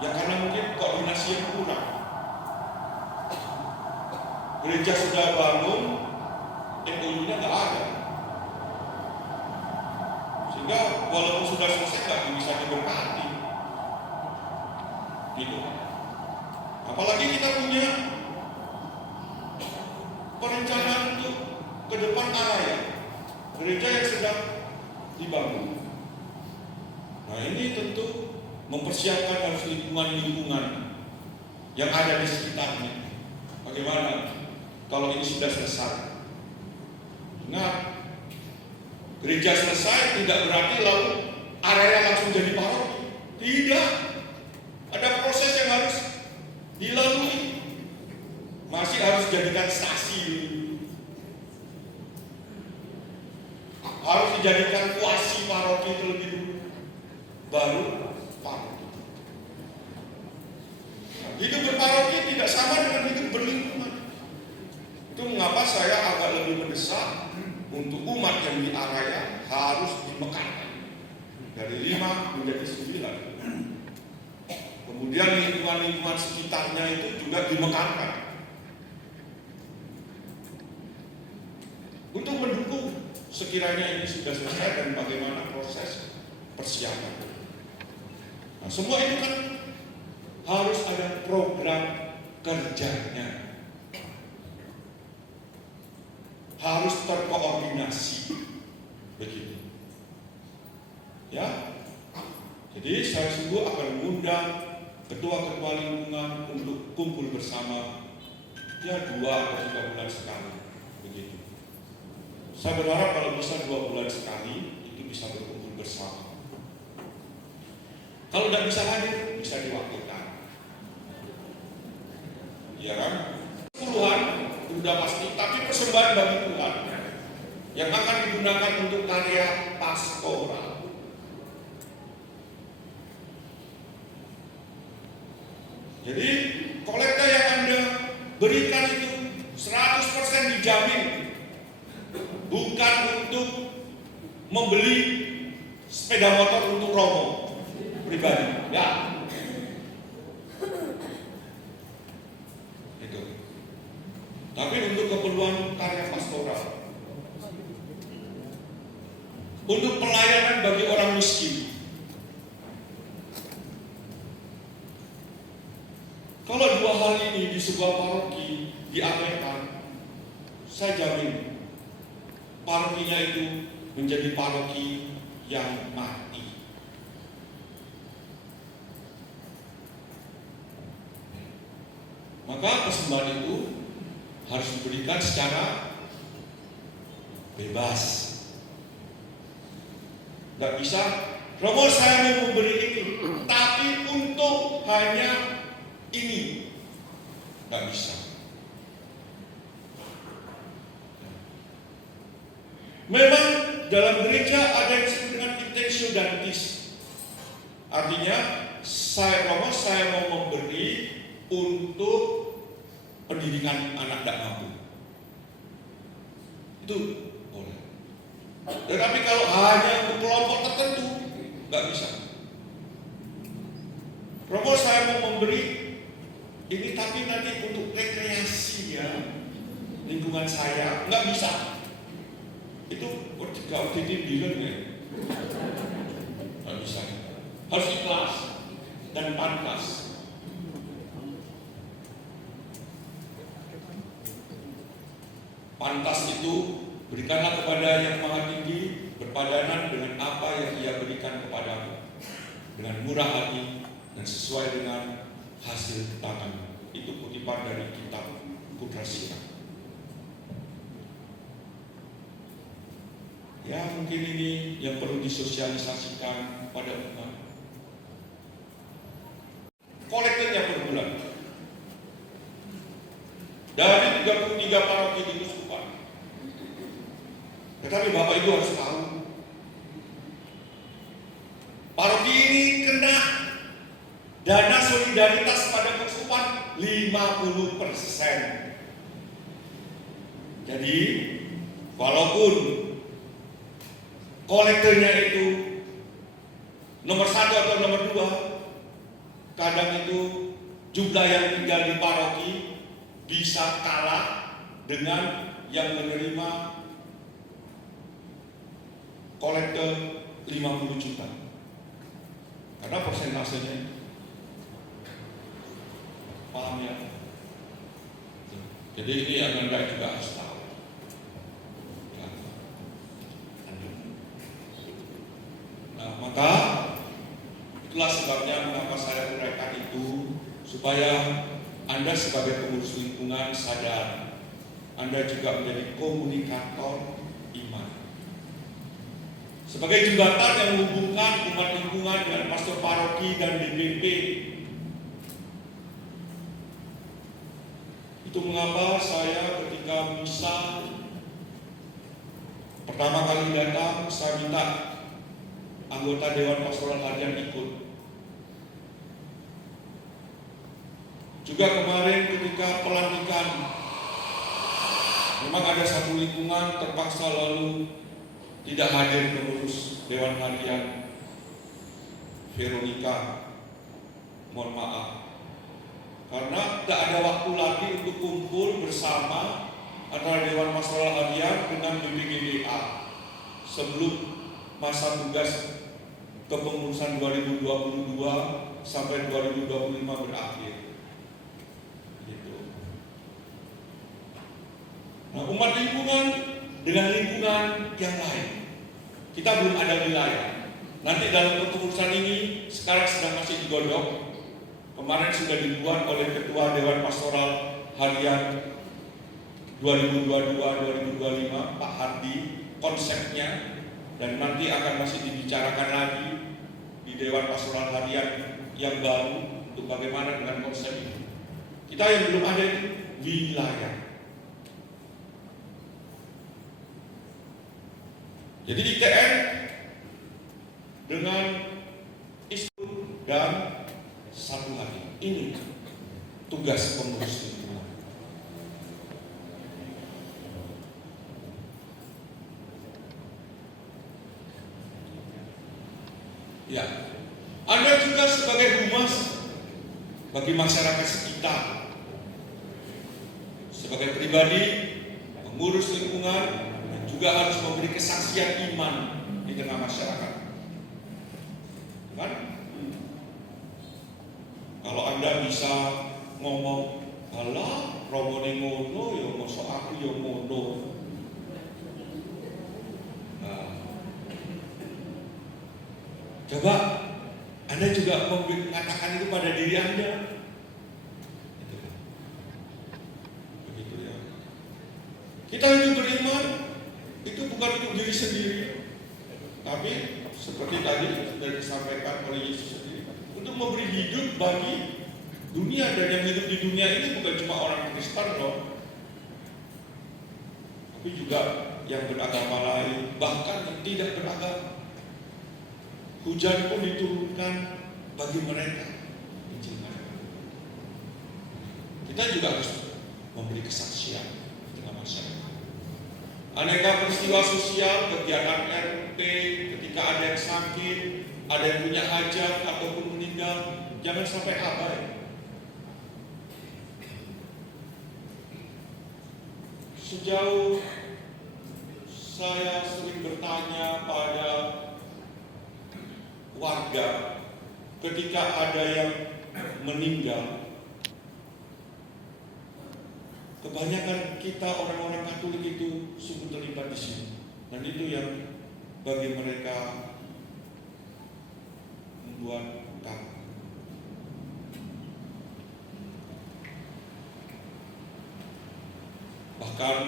ya karena mungkin koordinasi yang kurang. Gereja sudah bangun, MOU-nya nggak ada. Sehingga walaupun sudah selesai nggak bisa diberkati. Gitu. Apalagi kita punya perencanaan untuk ke depan area gereja yang sedang dibangun. Nah ini tentu mempersiapkan harus lingkungan-lingkungan yang ada di sekitarnya. Bagaimana kalau ini sudah selesai? Ingat, gereja selesai tidak berarti lalu area langsung jadi paroki. Tidak. Ada proses yang harus dilalui. Masih harus dijadikan stasiun. Harus dijadikan kuasi paroki terlebih dulu. Baru paroki. Nah, hidup berparoki tidak sama dengan hidup berlingkungan. Itu mengapa saya agak lebih mendesak untuk umat yang di area harus dimekarkan dari 5 menjadi 9. Kemudian lingkungan-lingkungan sekitarnya itu juga dimekarkan untuk mendukung sekiranya ini sudah selesai dan bagaimana proses persiapan. Nah, semua itu kan harus ada program kerjanya, harus terkoordinasi, begitu. Ya, jadi saya sungguh akan mengundang ketua-ketua lingkungan untuk kumpul bersama, ya 2 atau 3 bulan sekali, begitu. Saya berharap kalau bisa 2 bulan sekali itu bisa berkumpul bersama. Kalau tidak bisa hadir, bisa diwakilkan. Ya kan? Puluhan sudah pasti, tapi persembahan bagi Tuhan yang akan digunakan untuk karya pastoral. Jadi kolekta yang Anda berikan itu 100% dijamin, bukan untuk membeli sepeda motor untuk Romo pribadi, ya. Itu. Tapi untuk keperluan karya pastoral, untuk pelayanan bagi orang miskin. Kalau 2 hal ini di sebuah paroki diabaikan, saya jamin parokinya itu menjadi paroki yang mati. Maka persembahan itu harus diberikan secara bebas. Gak bisa, Romo saya mau memberi ini, tapi untuk hanya ini. Gak bisa. Memang dalam gereja ada yang disebut dengan intensiodantis. Artinya saya mau memberi untuk pendidikan anak tidak mampu. Itu boleh. Tetapi kalau hanya untuk kelompok tertentu, nggak bisa. Romo saya mau memberi ini tapi nanti untuk rekreasi ya, lingkungan saya, nggak bisa. Itu kalau titik bilang ya, nggak bisa. Harus ikhlas dan pantas. Pantas itu berikanlah kepada yang maha tinggi berpadanan dengan apa yang ia berikan kepadamu, dengan murah hati dan sesuai dengan hasil tangan. Itu kutipan dari kitab Putra Sirah. Ya mungkin ini yang perlu disosialisasikan pada umat. Kolektornya per bulan dari 33 paroki di Kuskupan. Tetapi Bapak Ibu harus tahu, paroki ini kena dana solidaritas pada Kuskupan 50%. Jadi walaupun kolektornya itu nomor 1 atau nomor 2, kadang itu jumlah yang tinggal di paroki bisa kalah dengan yang menerima kolektor 50 juta. Karena persentasenya, paham ya? Jadi ini yang Anda juga harus tahu. Nah, maka itulah sebabnya mengapa saya uraikan itu, supaya Anda sebagai pengurus lingkungan sadar, Anda juga menjadi komunikator iman. Sebagai jembatan yang menghubungkan umat lingkungan dengan pastor paroki dan DPP. Itu mengapa saya ketika misa pertama kali datang, saya minta anggota Dewan Pastoral Harian ikut. Juga kemarin ketika pelantikan, memang ada satu lingkungan terpaksa lalu tidak hadir pengurus Dewan Harian, Veronica, mohon maaf, karena tidak ada waktu lagi untuk kumpul bersama antara Dewan Pastoral Harian dengan BPGDA sebelum masa tugas kepengurusan 2022 sampai 2025 berakhir. Gitu. Nah, umat lingkungan dengan lingkungan yang lain, kita belum ada wilayah. Nanti dalam kepengurusan ini sekarang sedang masih digodok. Kemarin sudah dibuat oleh Ketua Dewan Pastoral Harian 2022-2025 Pak Hardi konsepnya, dan nanti akan masih dibicarakan lagi di Dewan Pastoral Harian yang baru untuk bagaimana dengan konsep ini. Kita yang belum ada itu wilayah. Jadi ITN dengan isu dan satu hari ini tugas pengurus lingkungan. Ya, Anda juga sebagai humas bagi masyarakat sekitar, sebagai pribadi pengurus lingkungan, juga harus memberi kesaksian iman di tengah masyarakat. Kan? Kalau Anda bisa ngomong, "Alah, Romo ngono ya, mosok aku ya ngono." Nah, coba Anda juga mengatakan itu pada diri Anda. Begitu ya. Kita hidup beriman itu bukan untuk diri sendiri, tapi seperti tadi sudah disampaikan oleh Yesus sendiri, untuk memberi hidup bagi dunia. Dan yang hidup di dunia ini bukan cuma orang Kristen loh, tapi juga yang beragama lain, bahkan yang tidak beragama. Hujan pun diturunkan bagi mereka. Kita juga harus memberi kesaksian di tengah masyarakat. Aneka peristiwa sosial, kegiatan RT, ketika ada yang sakit, ada yang punya hajat ataupun meninggal, jangan sampai abai. Sejauh saya sering bertanya pada warga ketika ada yang meninggal, kebanyakan kita orang-orang Katolik itu sungguh terlibat di sini, dan itu yang bagi mereka membuat kamu. Bahkan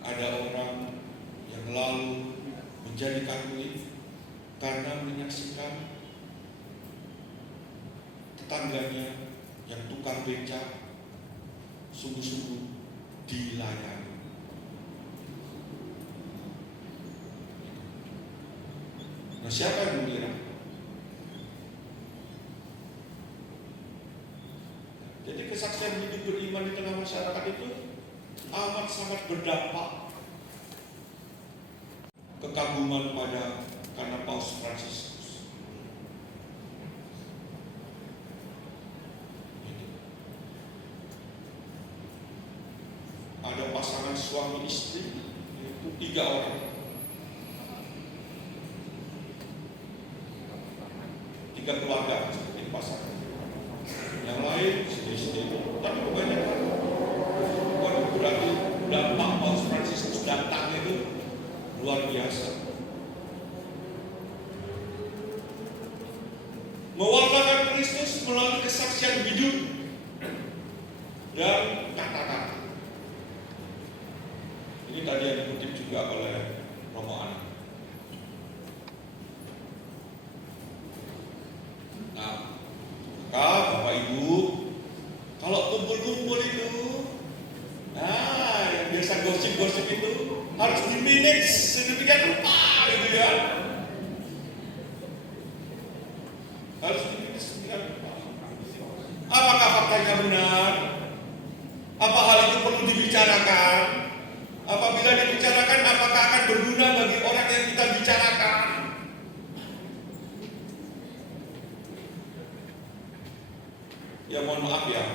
ada orang yang lalu menjadi Katolik karena menyaksikan tetangganya yang tukang becak sungguh-sungguh dilayani. Nah, siapa yang mengira? Jadi kesaksian hidup beriman di tengah masyarakat itu amat sangat berdampak. Kekaguman karena Paus Fransiskus. Ada pasangan suami istri, itu 3 orang. 3 keluarga seperti pasangan. Yang lain sedih-sedih, tapi kebanyakan berarti dampak Paus Fransiskus datang itu luar biasa. Mewartakan Kristus melalui kesaksian hidup dan kata-kata. Ini tadi yang dikutip juga oleh Romo Ana. Nah, Bapak Ibu, kalau kumpul-kumpul itu, yang biasa gosip-gosip itu harus di-manage sedemikian rupa gitu ya. Harus di-manage sedemikian rupa. Apakah faktanya benar? Apa hal itu perlu dibicarakan? Apabila dibicarakan, apakah akan berguna bagi orang yang kita bicarakan? Ya mohon maaf ya,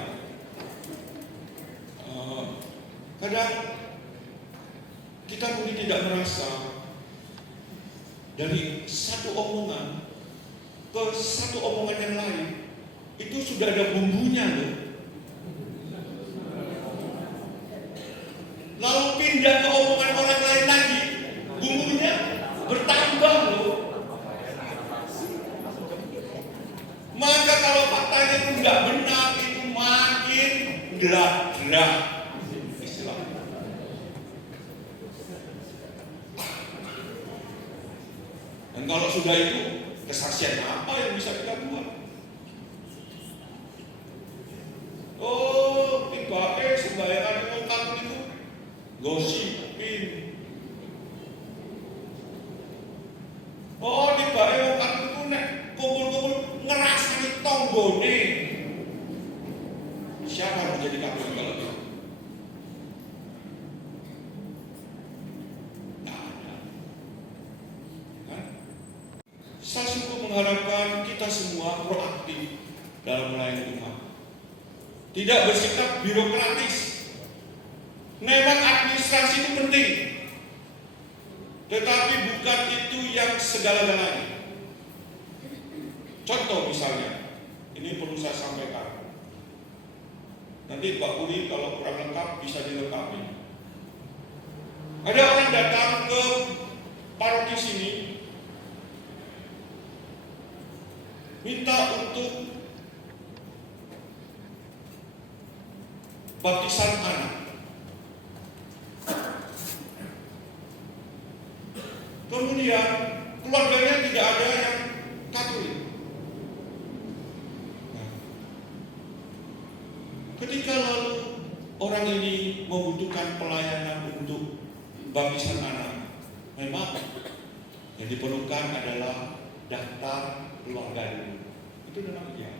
kadang kita mungkin tidak merasa dari satu omongan ke satu omongan yang lain itu sudah ada bumbunya loh. Lalu pindah ke omongan orang lain lagi, bumbunya bertambah loh. Maka kalau faktanya itu tidak benar, itu makin gerak-gerak istilahnya. Dan kalau sudah itu, kesaksian apa yang bisa kita buat? Oh, tiba-tiba sembayangan orang itu gosipin. Oh, tiba-tiba orang itu nek kumpul-kumpul ngerasani tonggone. Siapa yang menjadi Katolik kalau itu? Tidak ada. Kan? Saya sungguh mengharapkan kita semua proaktif dalam melayani Tuhan. Tidak bersikap birokratis. Memang administrasi itu penting, tetapi bukan itu yang segala-galanya. Contoh misalnya, ini perlu saya sampaikan. Nanti Pak Puri kalau kurang lengkap bisa dilengkapi. Ada orang datang ke paroki sini, minta untuk baptisan anak. Kemudian keluarganya tidak ada yang Katolik. Ketika lalu orang ini membutuhkan pelayanan untuk baptisan anak, memang yang diperlukan adalah daftar keluarga dulu. Itu memang ideal.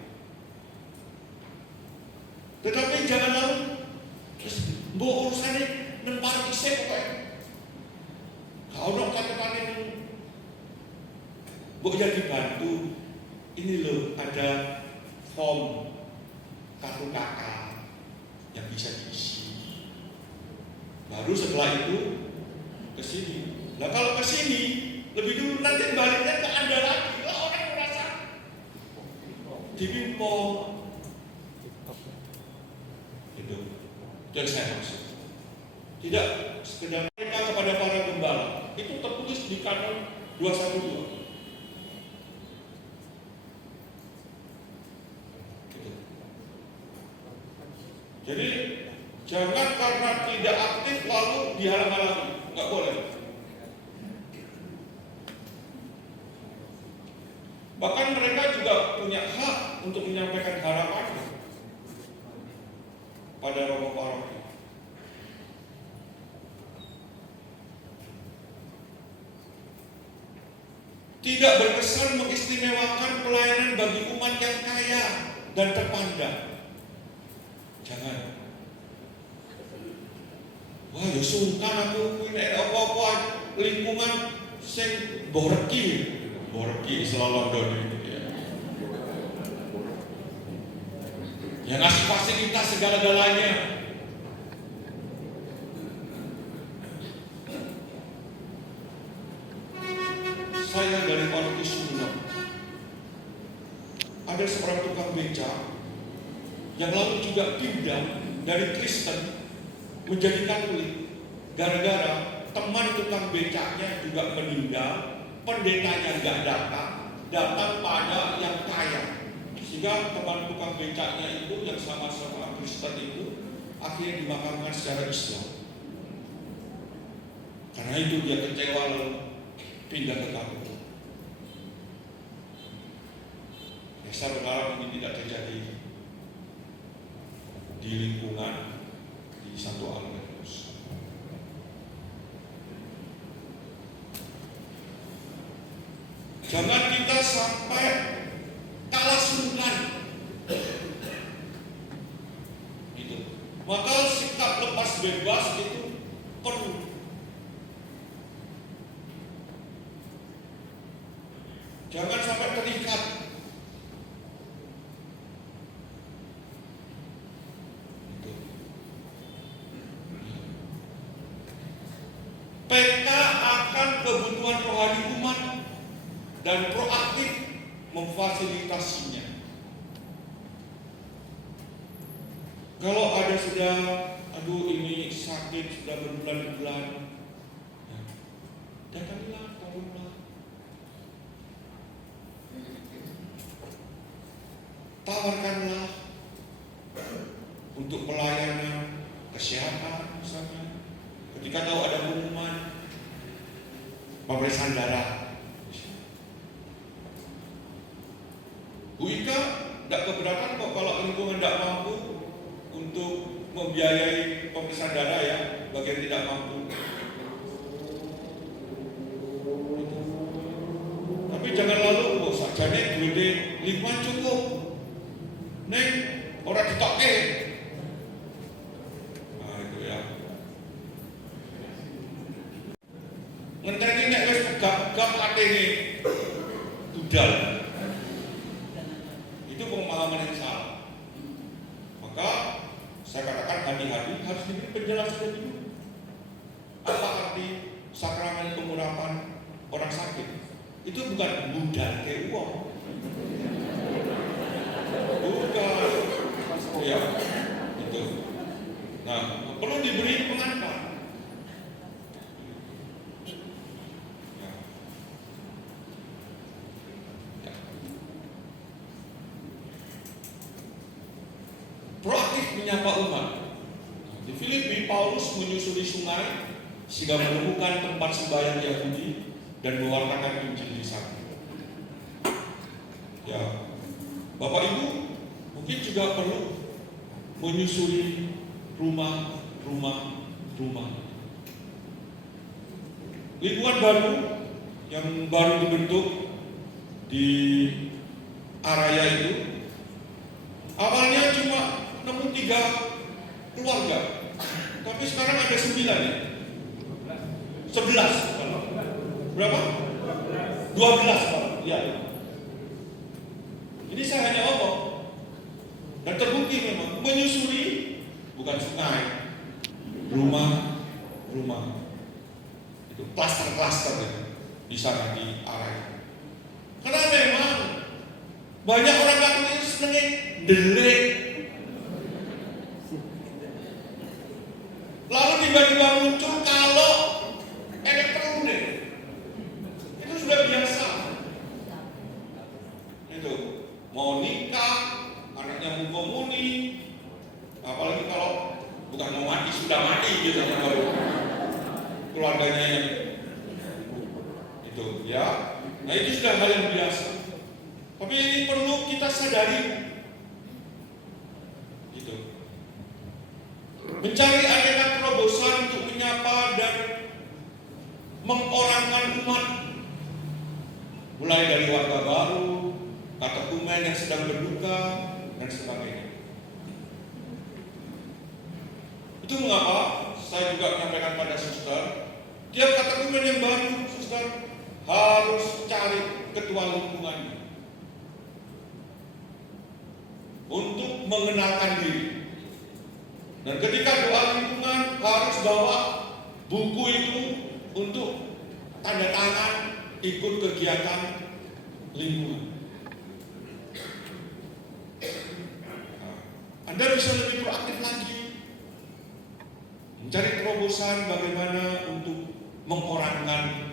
Tetapi jangan lalu terus mbok urusannya nempar isek pokoknya. Kau dong katakan itu. Mbok ya dibantu. Ini loh ada form kartu kakak yang bisa diisi. Baru setelah itu ke sini. Nah kalau ke sini lebih dulu nanti baliknya ke Anda lagi. Lah orang merasa dipimpo. Itu yang saya maksud. Tidak sekedar mereka kepada para gembala. Itu tertulis di Kanon 212. Jadi jangan karena tidak aktif lalu dihalang-halangi, nggak boleh. Bahkan mereka juga punya hak untuk menyampaikan harapan pada romo paroki. Tidak berkesan mengistimewakan pelayanan bagi umat yang kaya dan terpandang. Jangan. Wah, ya sungkan aku punya apa-apa lingkungan sing borki selalu London itu ya. Yang ngasih fasilitas segala-galanya. Saya dari paroki Sumenep. Ada seorang tukang beca yang lalu juga pindah dari Kristen menjadi Katolik gara-gara teman tukang becaknya juga meninggal, pendetanya nggak datang pada yang kaya, sehingga teman tukang becaknya itu yang sama-sama Kristen itu akhirnya dimakamkan secara Islam. Karena itu dia kecewa lalu pindah ke Katolik. Saya berharap ini tidak terjadi di lingkungan di Santo Albertus. Jangan kita sampai kalah sungkan. Itu. Maka sikap lepas bebas itu perlu. Jangan sampai terikat. PK akan kebutuhan rohani umat dan proaktif memfasilitasinya. Kalau ada sudah, aduh ini sakit sudah berbulan-bulan, datangilah, tolonglah. Tawarkanlah untuk pelayanan kesehatan misalnya. Ketika tahu ada pengumuman pemeriksaan darah, Bu Ika tidak keberatan kok kalau lingkungan tidak mampu untuk membiayai pemeriksaan darah ya bagi yang tidak mampu. Tapi jangan lalu kok sajane duwe lingkungan cukup. Neng orang ditokke. Nah itu ya. Ngenteni nek wis pegap-pegap atene budal. Itu pemahaman yang salah. Maka saya katakan hati-hati harus diberi penjelasan dulu. Apa arti sakramen pengurapan orang sakit? Itu bukan budal ke uang. Bukan. Ya, itu. Nah, perlu diberi pengantar. Proaktif menyapa umat. Di Filipi, Paulus menyusuri sungai sehingga menemukan tempat sembahyang Yahudi dan mewartakan Injil di sana. Ya, Bapak Ibu mungkin juga perlu menyusuri rumah. Lingkungan baru yang baru dibentuk di Araya itu awalnya cuma nemu 3 keluarga, tapi sekarang ada 9 ya. 11 berapa? 12 ya. Ini saya hanya ngomong dan terbukti memang menyusuri bukan sungai, rumah itu klaster-klaster di sana di area. Karena memang banyak orang Katolik senengnya delik, lalu tiba-tiba muncul kalau elektronik itu sudah biasa. Itu mau nikah, anaknya mau komuni, apalagi kalau bukan mau mati sudah mati gitu baru keluarganya yang itu ya. Nah itu sudah hal yang biasa. Tapi ini perlu kita sadari gitu. Mencari agenda terobosan untuk menyapa dan mengorangkan umat, mulai dari warga baru, katekumen yang sedang berduka dan sebagainya. Itu mengapa saya juga menyampaikan pada suster, tiap katekumen yang baru suster harus cari ketua lingkungannya untuk mengenalkan diri. Dan ketika doa lingkungan harus bawa buku itu untuk tanda tangan ikut kegiatan lingkungan. Anda bisa lebih proaktif lagi mencari terobosan bagaimana untuk mengorangkan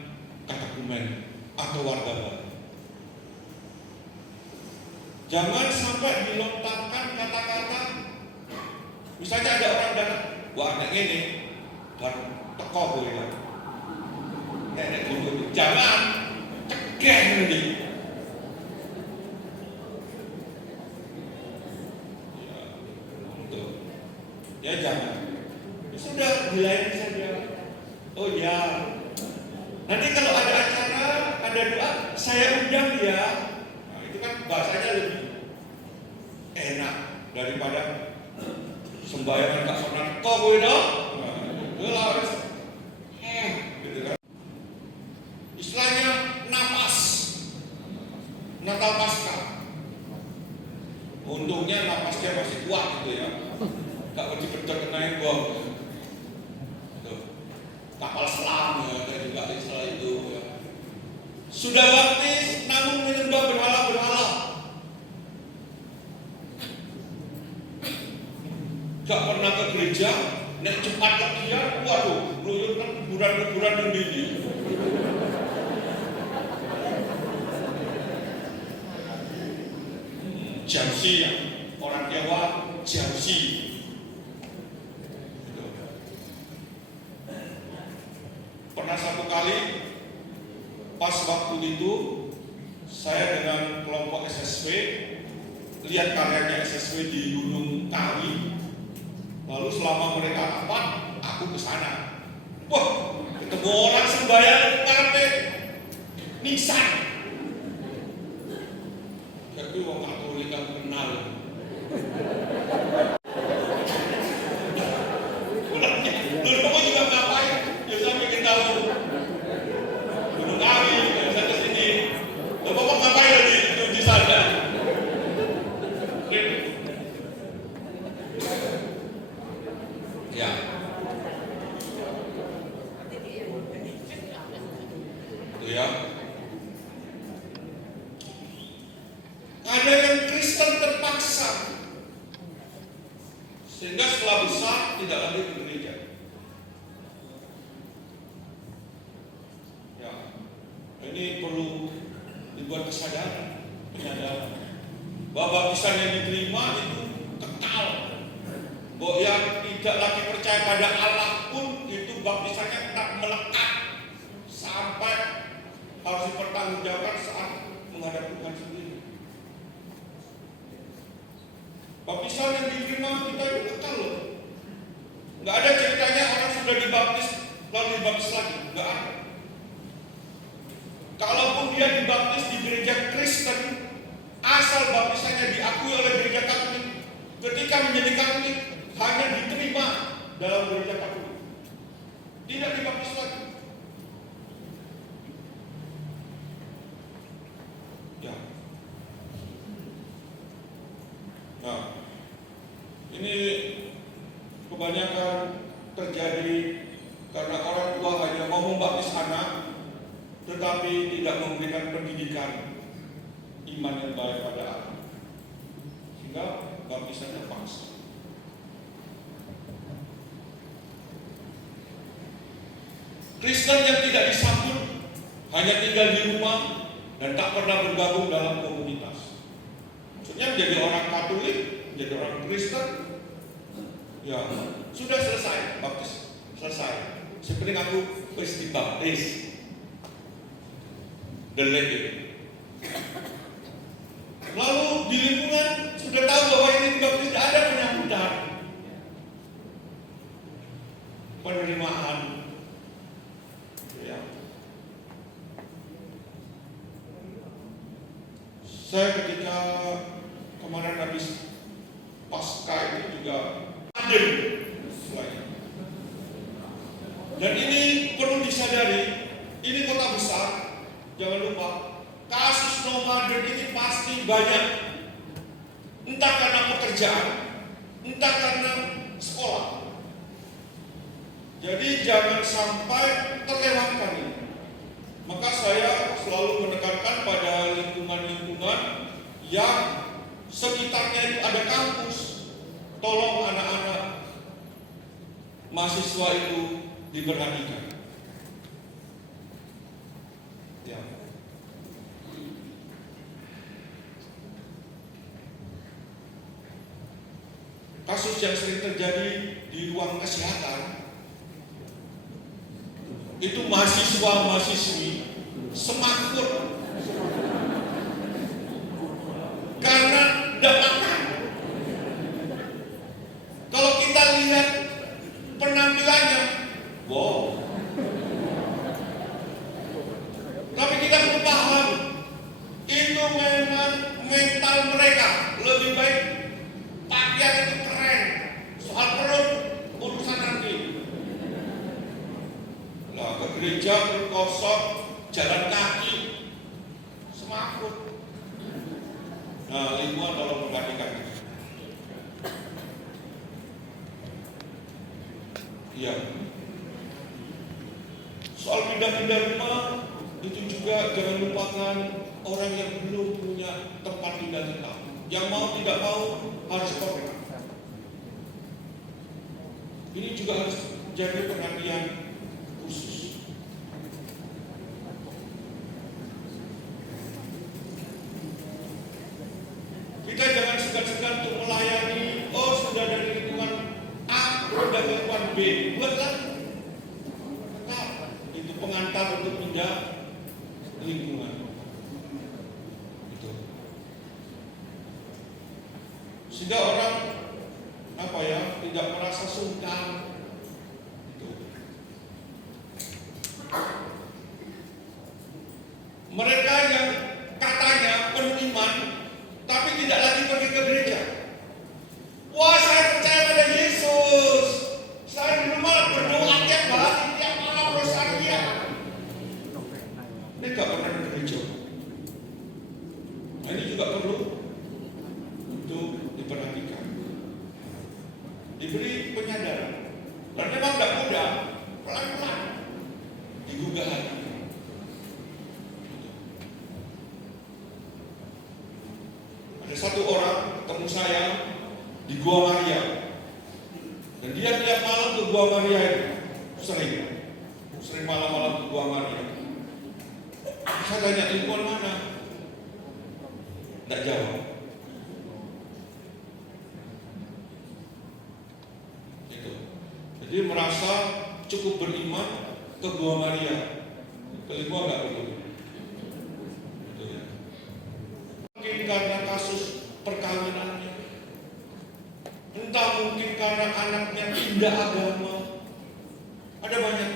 katekumen atau warga baru. Jangan sampai dilontarkan kata-kata, misalnya ada orang datang, wah anak ini baru teko boleh lah. Nenek guru, jangan cegah nanti. Ya jangan. Ya sudah dilayani saja. Oh ya. Nanti kalau ada acara, ada doa, saya undang ya. Nah, itu kan bahasanya lebih enak daripada sembayangan tak pernah kok boleh dong. Itu harus gitu kan. Istilahnya napas Natal Paskah. Untungnya napasnya masih kuat gitu ya. Gak berjepit kenain bom. Kapal selam ya, dan juga istilah itu ya. Sudah baptis namun menyembah berhala-berhala. Gak pernah ke gereja, nek cepat latihan, waduh, luyur kuburan-kuburan dan dindi. Jamsi ya, orang Jawa jamsi. Pernah satu kali pas waktu itu saya dengan kelompok SSW lihat karyanya SSW di Gunung Kawi. Lalu selama mereka rapat, aku ke sana. Wah, ketemu orang sembahyang kafe nisan. Tapi wong Katolik aku kenal. Lalu kamu juga ngapain? Ya saya bikin tahu. Gunung Kawi, saya ke sini. Lalu kamu ngapain di sana? Ya. Itu ya. Ada yang Kristen terpaksa sehingga setelah besar tidak lagi ke gereja. Ya. Ini perlu dibuat kesadaran, penyadaran bahwa baptisan yang diterima itu kekal. Bahwa yang tidak lagi percaya pada Allah pun itu baptisannya tetap melekat sampai harus dipertanggungjawabkan saat menghadap Tuhan sendiri. Baptisan yang diterima kita itu kekal loh. Nggak ada ceritanya orang sudah dibaptis lalu dibaptis lagi, nggak ada. Kalaupun dia dibaptis di gereja Kristen mereka menjadi Katolik hanya diterima dalam gereja Katolik, tidak dibaptis lagi. Ya. Nah, ini kebanyakan terjadi karena orang tua hanya mau membaptis anak, tetapi tidak memberikan pendidikan iman yang baik pada anak, sehingga baptisannya paksa. Kristen yang tidak disambut hanya tinggal di rumah dan tak pernah bergabung dalam komunitas. Maksudnya menjadi orang Katolik, menjadi orang Kristen, ya sudah selesai baptis, selesai. Seperti aku pasti baptis, delete. Lalu di lingkungan sudah tahu bahwa ini baptis, tidak ada penyambutan, penerimaan. Ya. Saya ketika kemarin habis pasca itu juga adem selain. Dan ini perlu disadari, ini kota besar, jangan lupa kasus nomaden ini pasti banyak, entah karena pekerjaan, entah karena sekolah. Jadi jangan sampai terlewatkan ini. Maka saya selalu menekankan pada lingkungan-lingkungan yang sekitarnya itu ada kampus. Tolong anak-anak mahasiswa itu diperhatikan. Ya. Kasus yang sering terjadi di ruang kesehatan itu mahasiswa-mahasiswi semakut karena tidak makan. Kalau kita lihat penampilannya, wow. Tapi kita perlu paham, itu memang mental mereka. Lebih baik pakaian itu keren, soal perut urusan nanti. Nah, ke gereja perut kosong, jalan kaki, semakut. Nah, lingkungan tolong memperhatikan. Iya. Soal pindah-pindah rumah itu juga jangan lupakan orang yang belum punya tempat tinggal tetap. Yang mau tidak mau harus korek. Ini juga harus jadi perhatian khusus. Kita jangan segan-segan untuk melayani. Oh, sudah dari lingkungan A, sudah ke lingkungan B. Buatlah tetap itu pengantar untuk pindah lingkungan. Itu. Sehingga orang tidak merasa sungkan. Itu. Mereka yang katanya penuh iman tapi tidak lagi pergi ke gereja. Wah, saya percaya pada Yesus. Saya di rumah berdoa tiap hari, tiap malam rosaria. Ini gak pernah ke gereja. Nah, ini juga perlu untuk diperhatikan. Diberi penyadaran. Dan memang gak mudah, pelan-pelan digugah hati. Ada satu orang ketemu saya di Gua Maria, dan dia tiap malam ke Gua Maria itu sering malam-malam ke Gua Maria. Saya tanya, lingkungan mana? Tidak jawab. Itu. Jadi merasa cukup beriman ke Gua Maria, ke lingkungan nggak perlu. Itu ya. Mungkin karena kasus perkawinannya, entah mungkin karena anaknya pindah agama. Ada banyak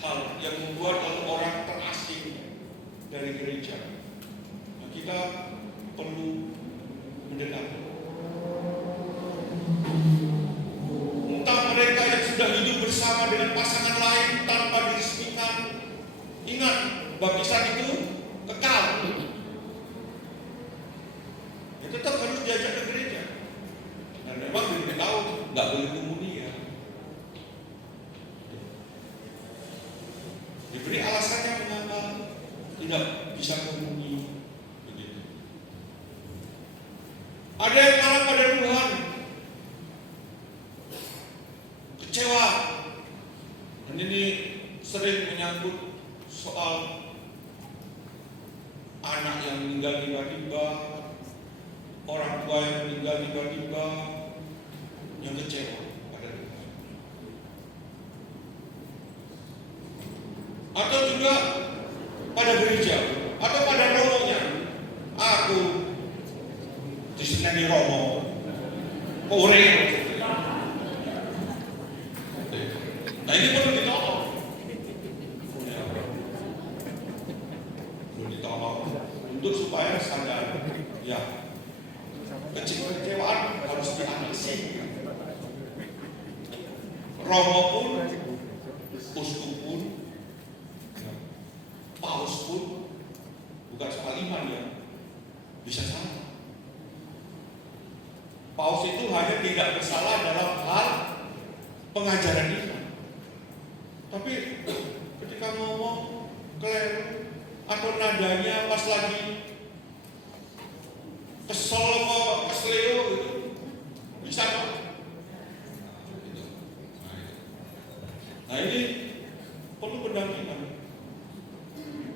hal yang membuat orang terasing dari gereja. Nah, kita perlu mendengar. baptisan itu kekal. Ya tetap harus diajak ke gereja. Dan memang diberitahu nggak boleh komuni ya. Diberi alasannya mengapa tidak bisa komuni. Begitu. Ada yang marah pada Tuhan, kecewa, dan ini sering menyangkut soal anak yang meninggal tiba-tiba, orang tua yang meninggal tiba-tiba, yang kecewa pada Tuhan. Atau juga pada gereja, atau pada romonya. Aku diseneni romo, ore. Nah ini perlu ditolong. Perlu ditolong untuk supaya sadar, ya kekecewaan harus diatasi. Romo pun, uskup pun, paus pun, bukan soal iman ya, bisa salah. Paus itu hanya tidak bersalah dalam hal pengajaran iman. Tapi ketika ngomong keliru atau nadanya pas lagi kesel kok kesleo gitu, bisa kok. Nah ini perlu pendampingan.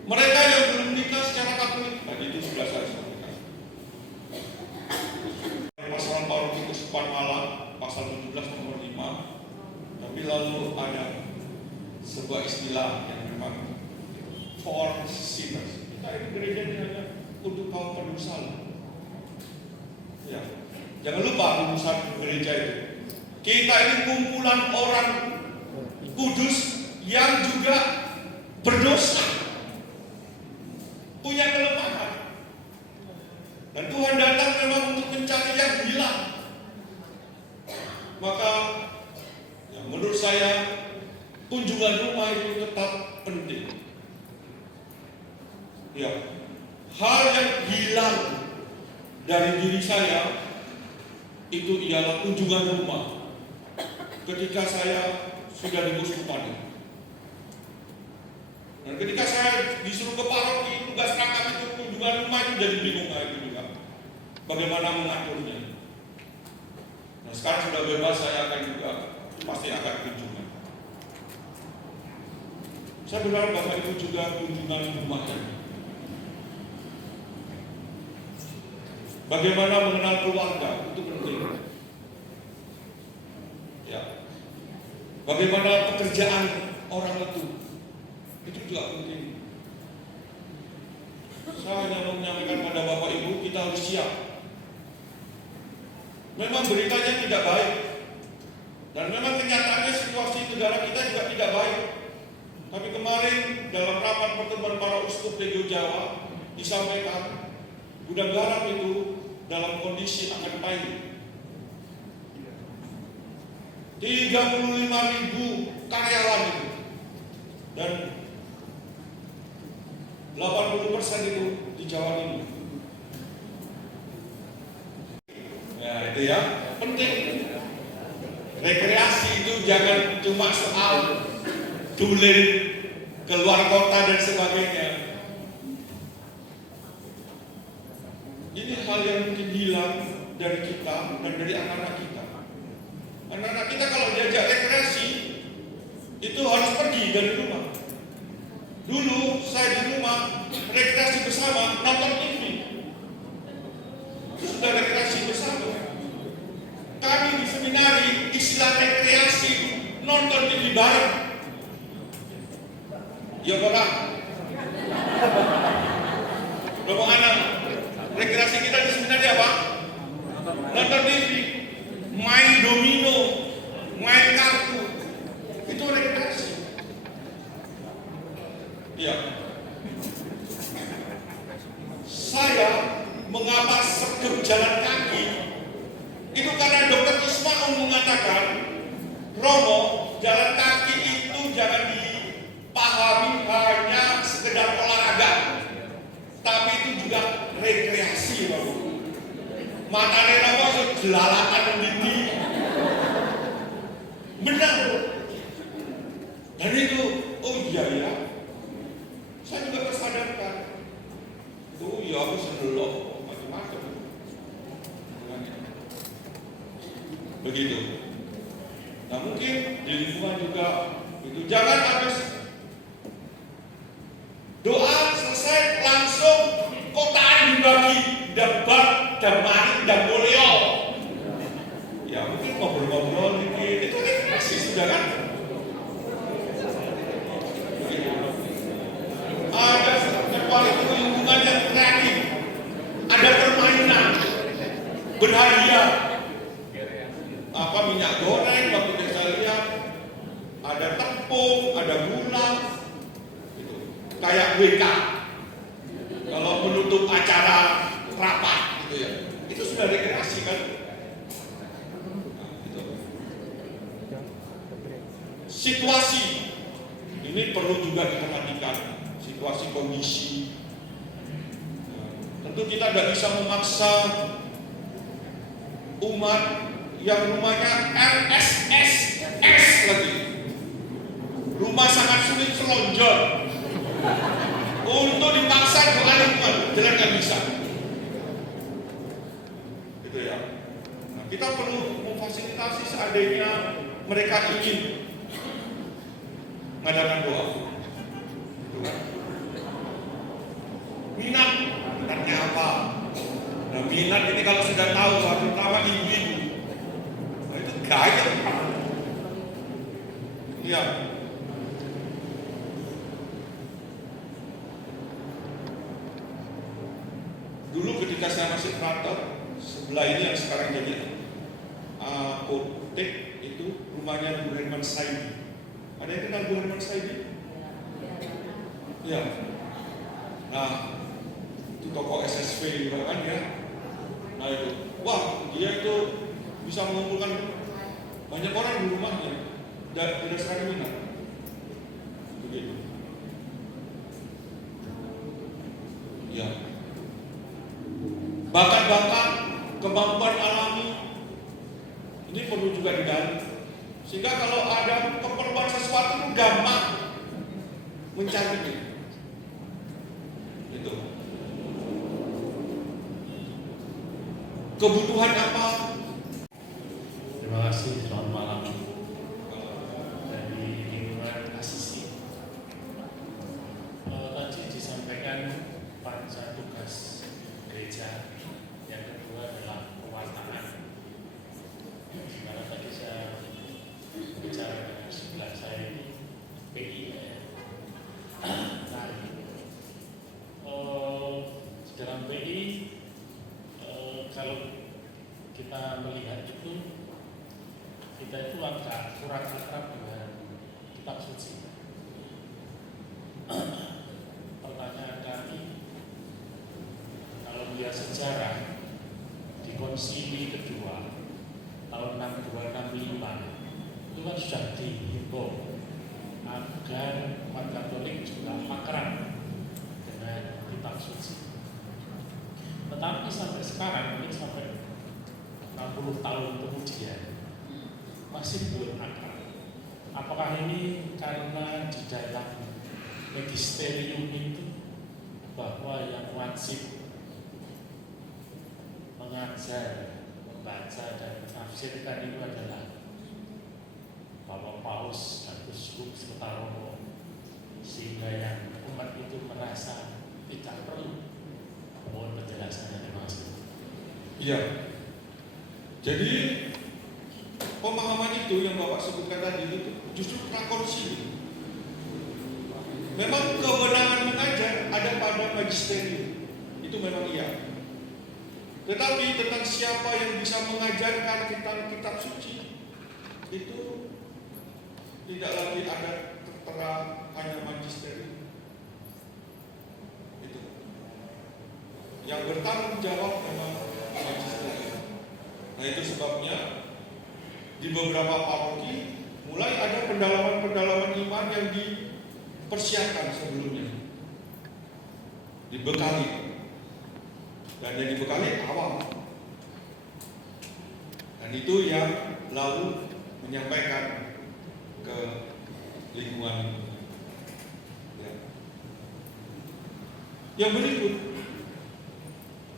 Mereka yang belum menikah secara Katolik, tadi itu sudah saya sampaikan. Pasal Paulus 4 malam, pasal 17 nomor 5. Tapi lalu ada sebuah istilah yang memang for sinners. Kita ini gereja ini hanya untuk kaum pendosa. Ya, jangan lupa urusan gereja itu. Kita ini kumpulan orang kudus yang juga berdosa, punya kelemahan. Dan Tuhan datang memang untuk mencari yang hilang. Maka ya, menurut saya kunjungan rumah itu tetap penting. Ya, hal yang hilang dari diri saya itu ialah kunjungan rumah. Ketika saya sudah di uskupan. Dan ketika saya disuruh ke paroki, tugas rangkap itu kunjungan rumah itu jadi bingung kayak gitu juga. Bagaimana mengaturnya? Nah sekarang sudah bebas, saya akan juga pasti akan kunjungan. Saya berharap Bapak Ibu juga kunjungan rumahnya. Bagaimana mengenal keluarga itu penting. Ya. Bagaimana pekerjaan orang itu juga penting. Saya hanya mau menyampaikan pada Bapak Ibu, kita harus siap. Memang beritanya tidak baik, dan memang kenyataannya situasi negara kita juga tidak baik. Tapi kemarin dalam rapat pertemuan para uskup Legio Jawa disampaikan gudang garam itu dalam kondisi akan pahit. 35.000 karyawan itu, dan 80% itu di Jawa Timur. Ya itu ya, penting. Rekreasi itu jangan cuma soal dulir keluar kota dan sebagainya. Ini hal yang mungkin hilang dari kita dan dari anak-anak kita. Anak-anak kita kalau diajak rekreasi itu harus pergi dari rumah. Dulu saya di rumah rekreasi bersama, nonton TV. Itu sudah rekreasi bersama. Kami di seminari istilah rekreasi nonton TV bareng. Ya Bapak. Bapak anak, rekreasi kita di seminari apa? Nonton TV, main domino, main kartu. Itu rekreasi. Ya. Saya mengapa sergap jalan kaki? Itu karena Dr. Ismail mengatakan, Romo, jalan kaki itu jangan dipahami hanya sekedar sekedar olahraga, tapi itu juga rekreasi, Bapak. Matane napa jelalatan mendidih. Benar. Dan itu, oh iya ya, saya juga tersadarkan. Oh iya, aku sendelok macam-macam. Begitu. Nah mungkin di lingkungan juga itu jangan habis doa selesai langsung kotaan dibagi, debat, damari, dan boleo. Ya mungkin ngobrol-ngobrol dikit, itu masih sudah kan? Begitu. Ada kualitas lingkungan yang kreatif, ada permainan, berhadiah. Apa minyak goreng waktu saya lihat, ada tepung, ada gula, gitu. Kayak WK. Kalau menutup acara rapat, gitu ya, itu sudah rekreasi kan? Nah, gitu. Situasi ini perlu juga diperhatikan, situasi kondisi. Tentu kita tidak bisa memaksa umat yang rumahnya RSSS lagi, rumah sangat sulit selonjor, untuk dipaksa doa lingkungan, jelas nggak bisa. Gitu ya. Nah, kita perlu memfasilitasi seandainya mereka ingin mengadakan doa. Minatnya apa? Nah, minat ini kalau sudah tahu, terutama ibu-ibu, gaya. Iya. Dulu ketika saya masih perantau, sebelah ini yang sekarang jadi apotek itu rumahnya Bu Herman Saidi. Ada yang kenal Bu Herman Saidi? Iya. Nah, itu toko SSV juga kan ya. Nah itu, wah dia itu bisa mengumpulkan banyak orang di rumahnya, berdasarkan minat. Begitu. Ya. Bakat-bakat, kemampuan alami ini perlu juga digali. Sehingga kalau ada keperluan sesuatu itu gampang mencarinya. Itu. Kebutuhan apa? Terima kasih, selamat malam. Dari lingkungan asisi. Tadi disampaikan panca tugas gereja. Yang kedua adalah pewartaan. Dimana tadi saya bicara dengan sebelah saya ini PI ya. Nah, dalam PI kalau kita melihat itu kita itu agak kurang akrab dengan kitab suci. Pertanyaan kami, kalau melihat sejarah di konsili kedua tahun 6265 itu kan sudah dihimbau agar umat Katolik juga akrab dengan kitab suci. Tetapi sampai sekarang ini sampai 60 tahun kemudian masih belum akrab. Apakah ini karena di dalam magisterium itu bahwa yang wajib mengajar, membaca dan menafsirkan itu adalah Bapak Paus dan Uskup serta Romo, sehingga yang umat itu merasa tidak perlu. Mohon penjelasannya, terima kasih. Iya. Jadi pemahaman itu yang Bapak sebutkan tadi itu justru prakonsili. Memang kewenangan mengajar ada pada magisterium, itu memang iya. Tetapi tentang siapa yang bisa mengajarkan tentang kitab suci itu tidak lagi ada tertera hanya magisterium. Itu yang bertanggung jawab memang magisterium. Nah itu sebabnya di beberapa paroki mulai ada pendalaman-pendalaman iman yang dipersiapkan sebelumnya. dibekali, dan yang dibekali awam, dan itu yang lalu menyampaikan ke lingkungan. Ya. Yang berikut,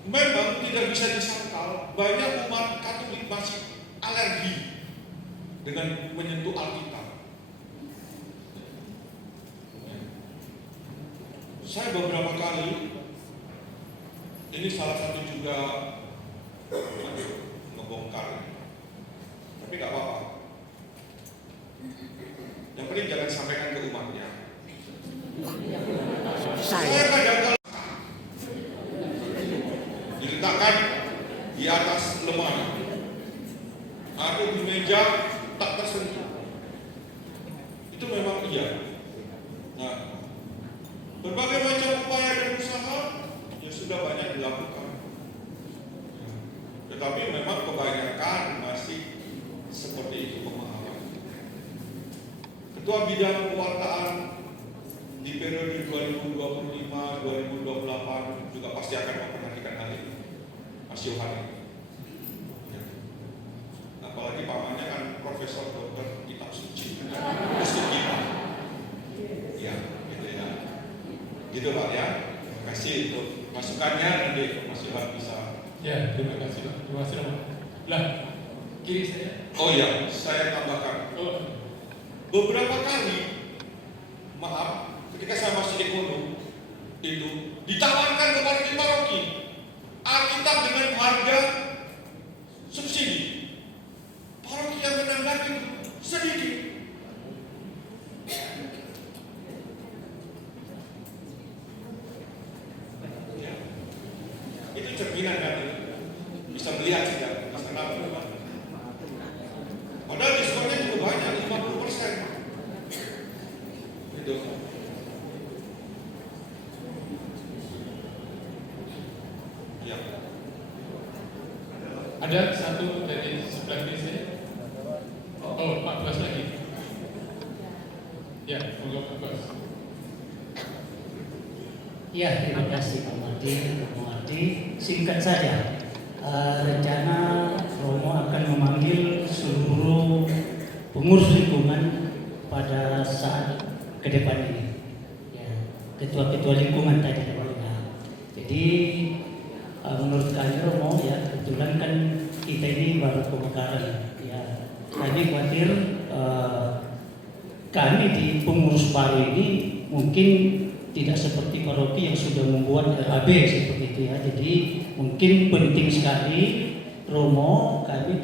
memang tidak bisa disangkal banyak umat Katolik masih alergi dengan menyentuh Alkitab. Saya beberapa kali, ini salah satu juga ngebongkar, tapi nggak apa-apa. Yang penting jangan sampaikan ke umatnya. Saya kadang-kadang diletakkan di atas lemari atau di meja tak tersentuh. Itu memang iya. Nah, berbagai macam upaya dan usaha yang sudah banyak dilakukan. Tetapi memang kebanyakan masih seperti itu pemahaman. Ketua Bidang Pewartaan di periode 2025-2028 juga pasti akan memperhatikan hal ini. Mas Yohan. Apalagi pamannya kan Profesor Dokter Kitab Suci, Muslim kita. Ya, gitu ya. Gitu Pak ya. Terima kasih untuk masukannya, nanti Mas Yohan bisa. Ya, terima kasih Pak. Terima kasih Pak. Lah, kiri saya. Oh iya, saya tambahkan. Beberapa kali, maaf, ketika saya masih ekonom, itu ditawarkan kepada di paroki Alkitab dengan harga subsidi. Paroki yang menanggapi sedikit. Ya. Itu cerminan kan, bisa melihat tidak, bisa kenal. Padahal diskonnya cukup banyak, 50%. Gitu. Ya. Ada satu dari sebelah kiri saya. Oh, Pak Bas lagi. Ya, monggo Pak Bas. Ya, terima kasih Pak Mardi. Singkat saja, rencana Romo akan memanggil seluruh pengurus lingkungan pada saat ke depan ini. Ya, ketua-ketua lingkungan tadi. Jadi menurut kami Romo, ya kebetulan kan kita ini baru pemekaran. Ya, kami khawatir kami di pengurus baru ini mungkin tidak seperti paroki yang sudah membuat RAB seperti itu ya. Jadi mungkin penting sekali Romo kami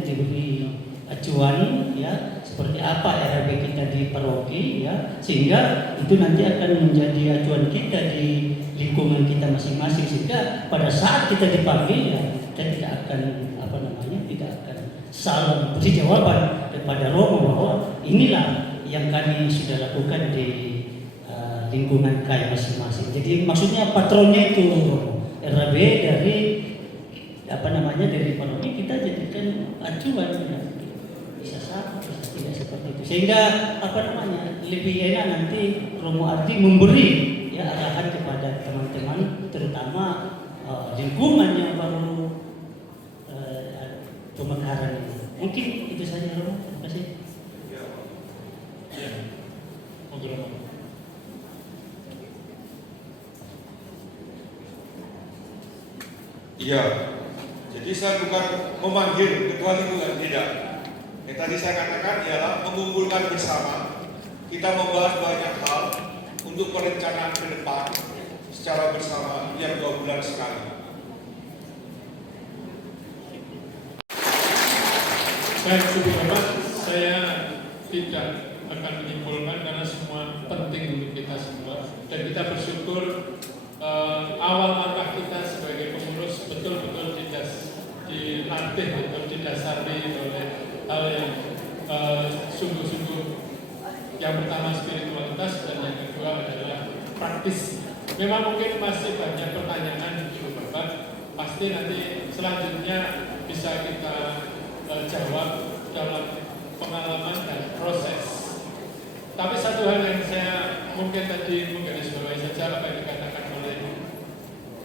diberi acuan ya seperti apa RAB kita di paroki ya, sehingga itu nanti akan menjadi acuan kita di lingkungan kita masing-masing, sehingga pada saat kita dipanggil ya kita tidak akan tidak akan salah beri jawaban kepada Romo bahwa inilah yang kami sudah lakukan di lingkungan kaya masing-masing. Jadi maksudnya patronnya itu RAB dari dari paroki kita jadikan acuan ya. Bisa sama, bisa tidak seperti itu. Sehingga lebih enak nanti Romo Ardi memberi ya arahan kepada teman-teman, terutama lingkungan yang baru pemekaran ini. Mungkin itu saja Romo. Terima kasih. Ya. Monggo Romo. Iya, jadi saya bukan memanggil ketua lingkungan, tidak. Yang tadi saya katakan ialah mengumpulkan bersama, kita membahas banyak hal untuk perencanaan ke depan secara bersama yang 2 bulan sekali. Baik, Ibu Bapak, saya tidak akan menyimpulkan karena semua penting untuk kita semua, dan kita bersyukur awal langkah kita sebagai pengurus betul-betul dilatih, betul didasari oleh hal yang sungguh-sungguh. Yang pertama spiritualitas dan yang kedua adalah praktis. Memang mungkin masih banyak pertanyaan Ibu Bapak, pasti nanti selanjutnya bisa kita jawab dalam pengalaman dan proses. Tapi satu hal yang saya mungkin tadi menggarisbawahi saja apa yang dikatakan oleh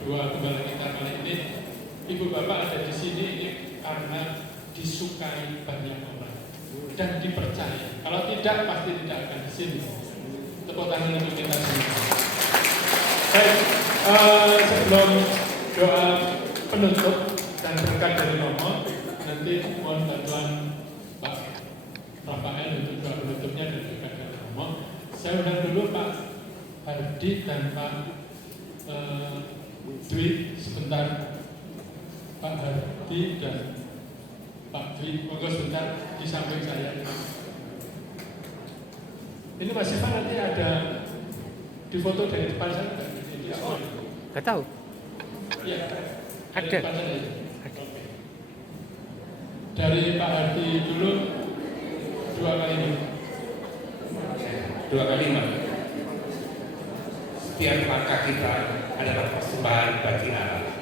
dua gembala kita kali ini, Ibu Bapak ada di sini ini karena disukai banyak orang dan dipercaya. Kalau tidak, pasti tidak akan di sini. Tepuk tangan untuk kita semua. Baik, sebelum doa penutup dan berkat dari Romo, nanti mohon bantuan Pak Rafael untuk doa penutupnya dan berkat dari Romo. Saya undang dulu Pak Hardi dan Pak Dwi sebentar. Pak Hardi dan Pak Dwi, monggo sebentar di samping saya. Ini Mas Ivan nanti ada di foto dari depan saya nggak? Nggak tahu. Iya, Ada. Dari Pak Hardi dulu 2 kalimat. 2 kalimat. Setiap langkah kita adalah persembahan bagi Allah.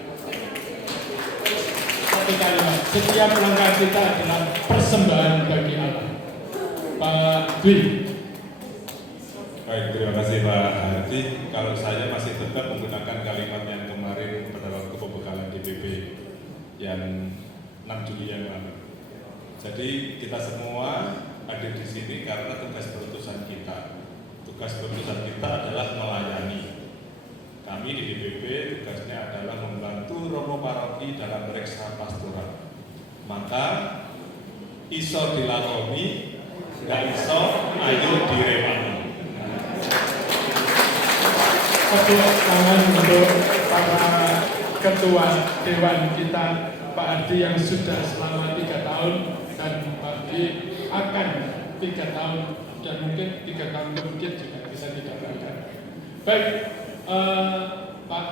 1 kalimat. Setiap langkah kita adalah persembahan bagi Allah. Pak Dwi. Baik, terima kasih Pak Hardi. Kalau saya masih tetap menggunakan kalimat yang kemarin pada waktu pembekalan DPP yang 6 Juli yang lalu. Jadi kita semua hadir di sini karena tugas berutusan kita. Tugas berutusan kita adalah melayani. Kami di DPP tugasnya adalah membantu Romo Paroki dalam reksa pastoral. Maka iso dilakoni, nggak iso ayo direwani. Tepuk tangan untuk para ketua Dewan kita, Pak Hardi yang sudah selama 3 tahun dan Pak Dwi akan 3 tahun dan mungkin 3 tahun kemudian juga bisa didapatkan. Baik, Pak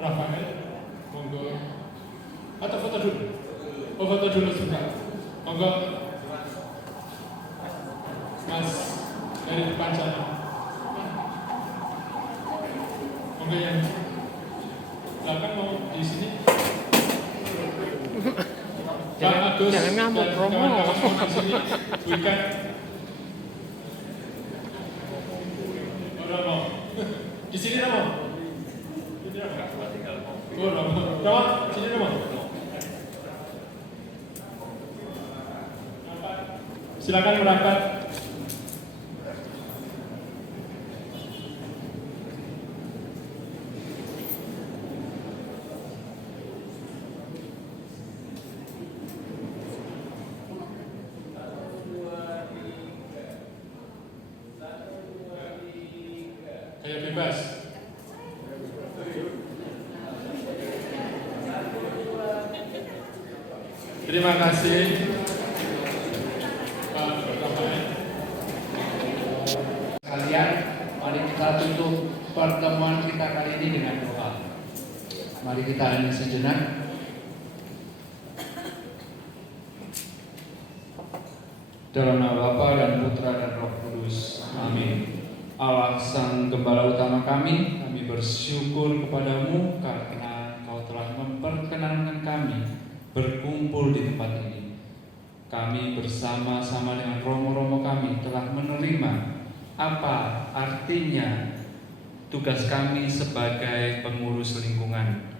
Rafael, monggo. Atau foto dulu? Oh, foto dulu sebentar. Monggo, Mas dari depan sana. Monggo yang belakang mau di sini. Pak Agus jangan ngamuk, dan Romo. kawan-kawan mau di sini. Berikan. Oh, Romo. Di sini Romo. Di sini Romo. Oh, Romo. Romo, sini Romo. Silakan merapat. Kayak bebas. Terima kasih Pak Rafael. Kalian, mari kita tutup pertemuan kita kali ini dengan doa. Mari kita hening sejenak. Dalam nama Bapa dan Putra dan Roh Kudus. Amin. Allah Sang Gembala utama kami bersyukur kepadamu karena Kau telah memperkenankan kami berkumpul di tempat ini. Kami bersama-sama dengan romo-romo kami telah menerima apa artinya tugas kami sebagai pengurus lingkungan.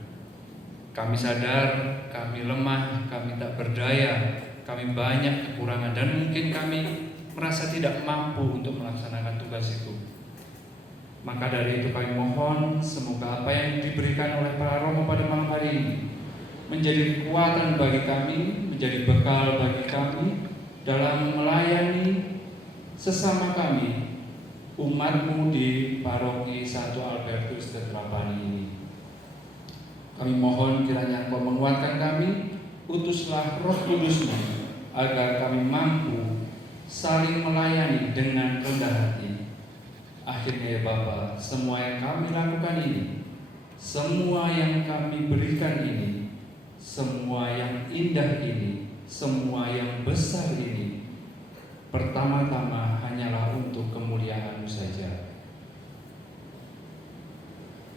Kami sadar kami lemah, kami tak berdaya, kami banyak kekurangan dan mungkin kami merasa tidak mampu untuk melaksanakan tugas itu. Maka dari itu kami mohon semoga apa yang diberikan oleh para romo pada malam hari ini menjadi kekuatan bagi kami, menjadi bekal bagi kami dalam melayani sesama kami, umatmu di Paroki Santo Albertus Tetrapani ini. Kami mohon kiranya Engkau menguatkan kami, utuslah Roh Kudus-Mu agar kami mampu saling melayani dengan rendah hati. Akhirnya ya Bapa, semua yang kami lakukan ini, semua yang kami berikan ini, semua yang indah ini, semua yang besar ini, pertama-tama hanyalah untuk kemuliaan-Mu saja.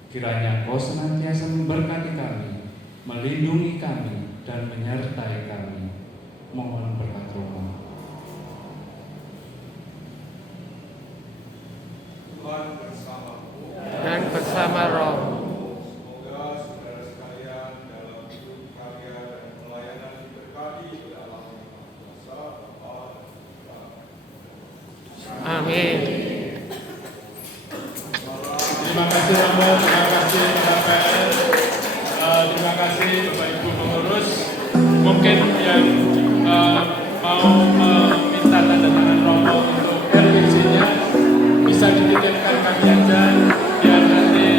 Kiranya Engkau senantiasa memberkati kami, melindungi kami, dan menyertai kami. Mohon berkat Romo. Dan bersama roh. Amin. Terima kasih Romo, terima kasih KPR, terima kasih Bapak Ibu pengurus. Mungkin yang mau minta tanda tangan Romo untuk RPC-nya bisa dititipkan kami aja biar nanti.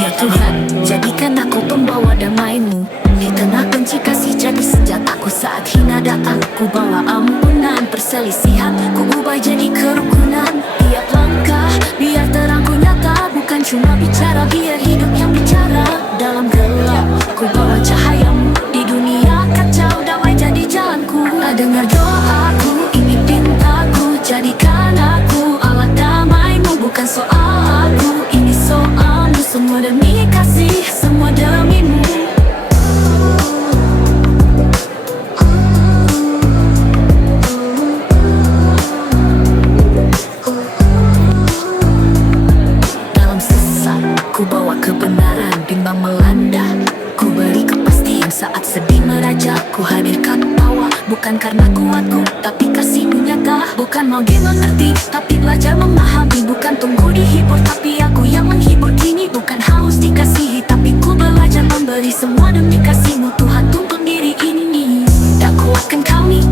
Ya Tuhan, jadikan aku pembawa damai-Mu di tengah benci kasih jadi senjataku saat hina datang. Ku bawa ampunan perselisihan, ku ubah jadi kerukunan. Tiap langkah biar terangku nyata, bukan cuma bicara, biar hidup yang bicara. Dalam gelap ku bawa cahaya-Mu, di dunia kacau damai jadi jalanku. Dengar doaku, ini pintaku, jadikan aku alat damai-Mu, bukan soal aku, ini soal-Mu. Semua demi kasih, semua demi-Mu. Dalam sesat, ku bawa kebenaran, bimbang melanda. Ku beri kepastian saat sedih meraja. Ku hadirkan tawa, bukan karena kuatku, tapi kasih-Mu nyata. Bukan mau dimengerti, tapi belajar memahami. Bukan tunggu dihibur, tapi aku yang menghibur kini. Bukan haus dikasihi, tapi ku belajar memberi semua demi kasih-Mu. Tuhan tuntun diri ini, dan kuatkan kami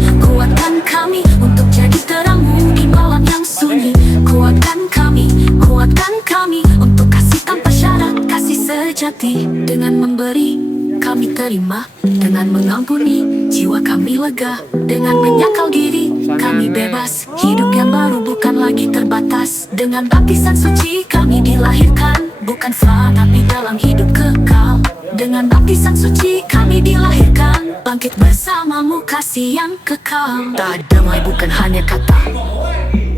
untuk jadi terang-Mu di malam yang sunyi. Kuatkan kami untuk kasih tanpa syarat, kasih sejati. Dengan memberi kami terima, dengan mengampuni jiwa kami lega. Dengan menyangkal diri kami bebas, hidup yang baru bukan lagi terbatas. Dengan baptisan suci kami dilahirkan, bukan fana tapi dalam hidup kekal. Dengan baptisan suci kami dilahirkan, bangkit bersama-Mu kasih yang kekal. Tak damai bukan hanya kata,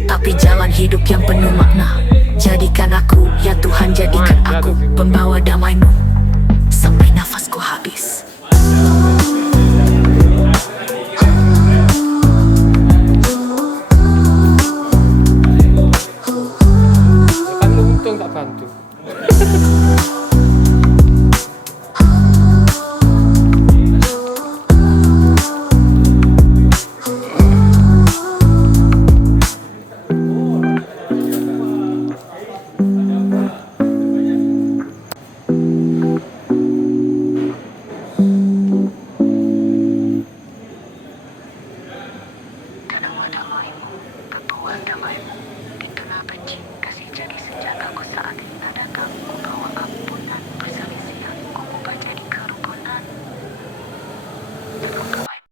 tapi jalan hidup yang penuh makna. Jadikan aku, ya Tuhan jadikan aku pembawa damai-Mu sampai nafasku habis.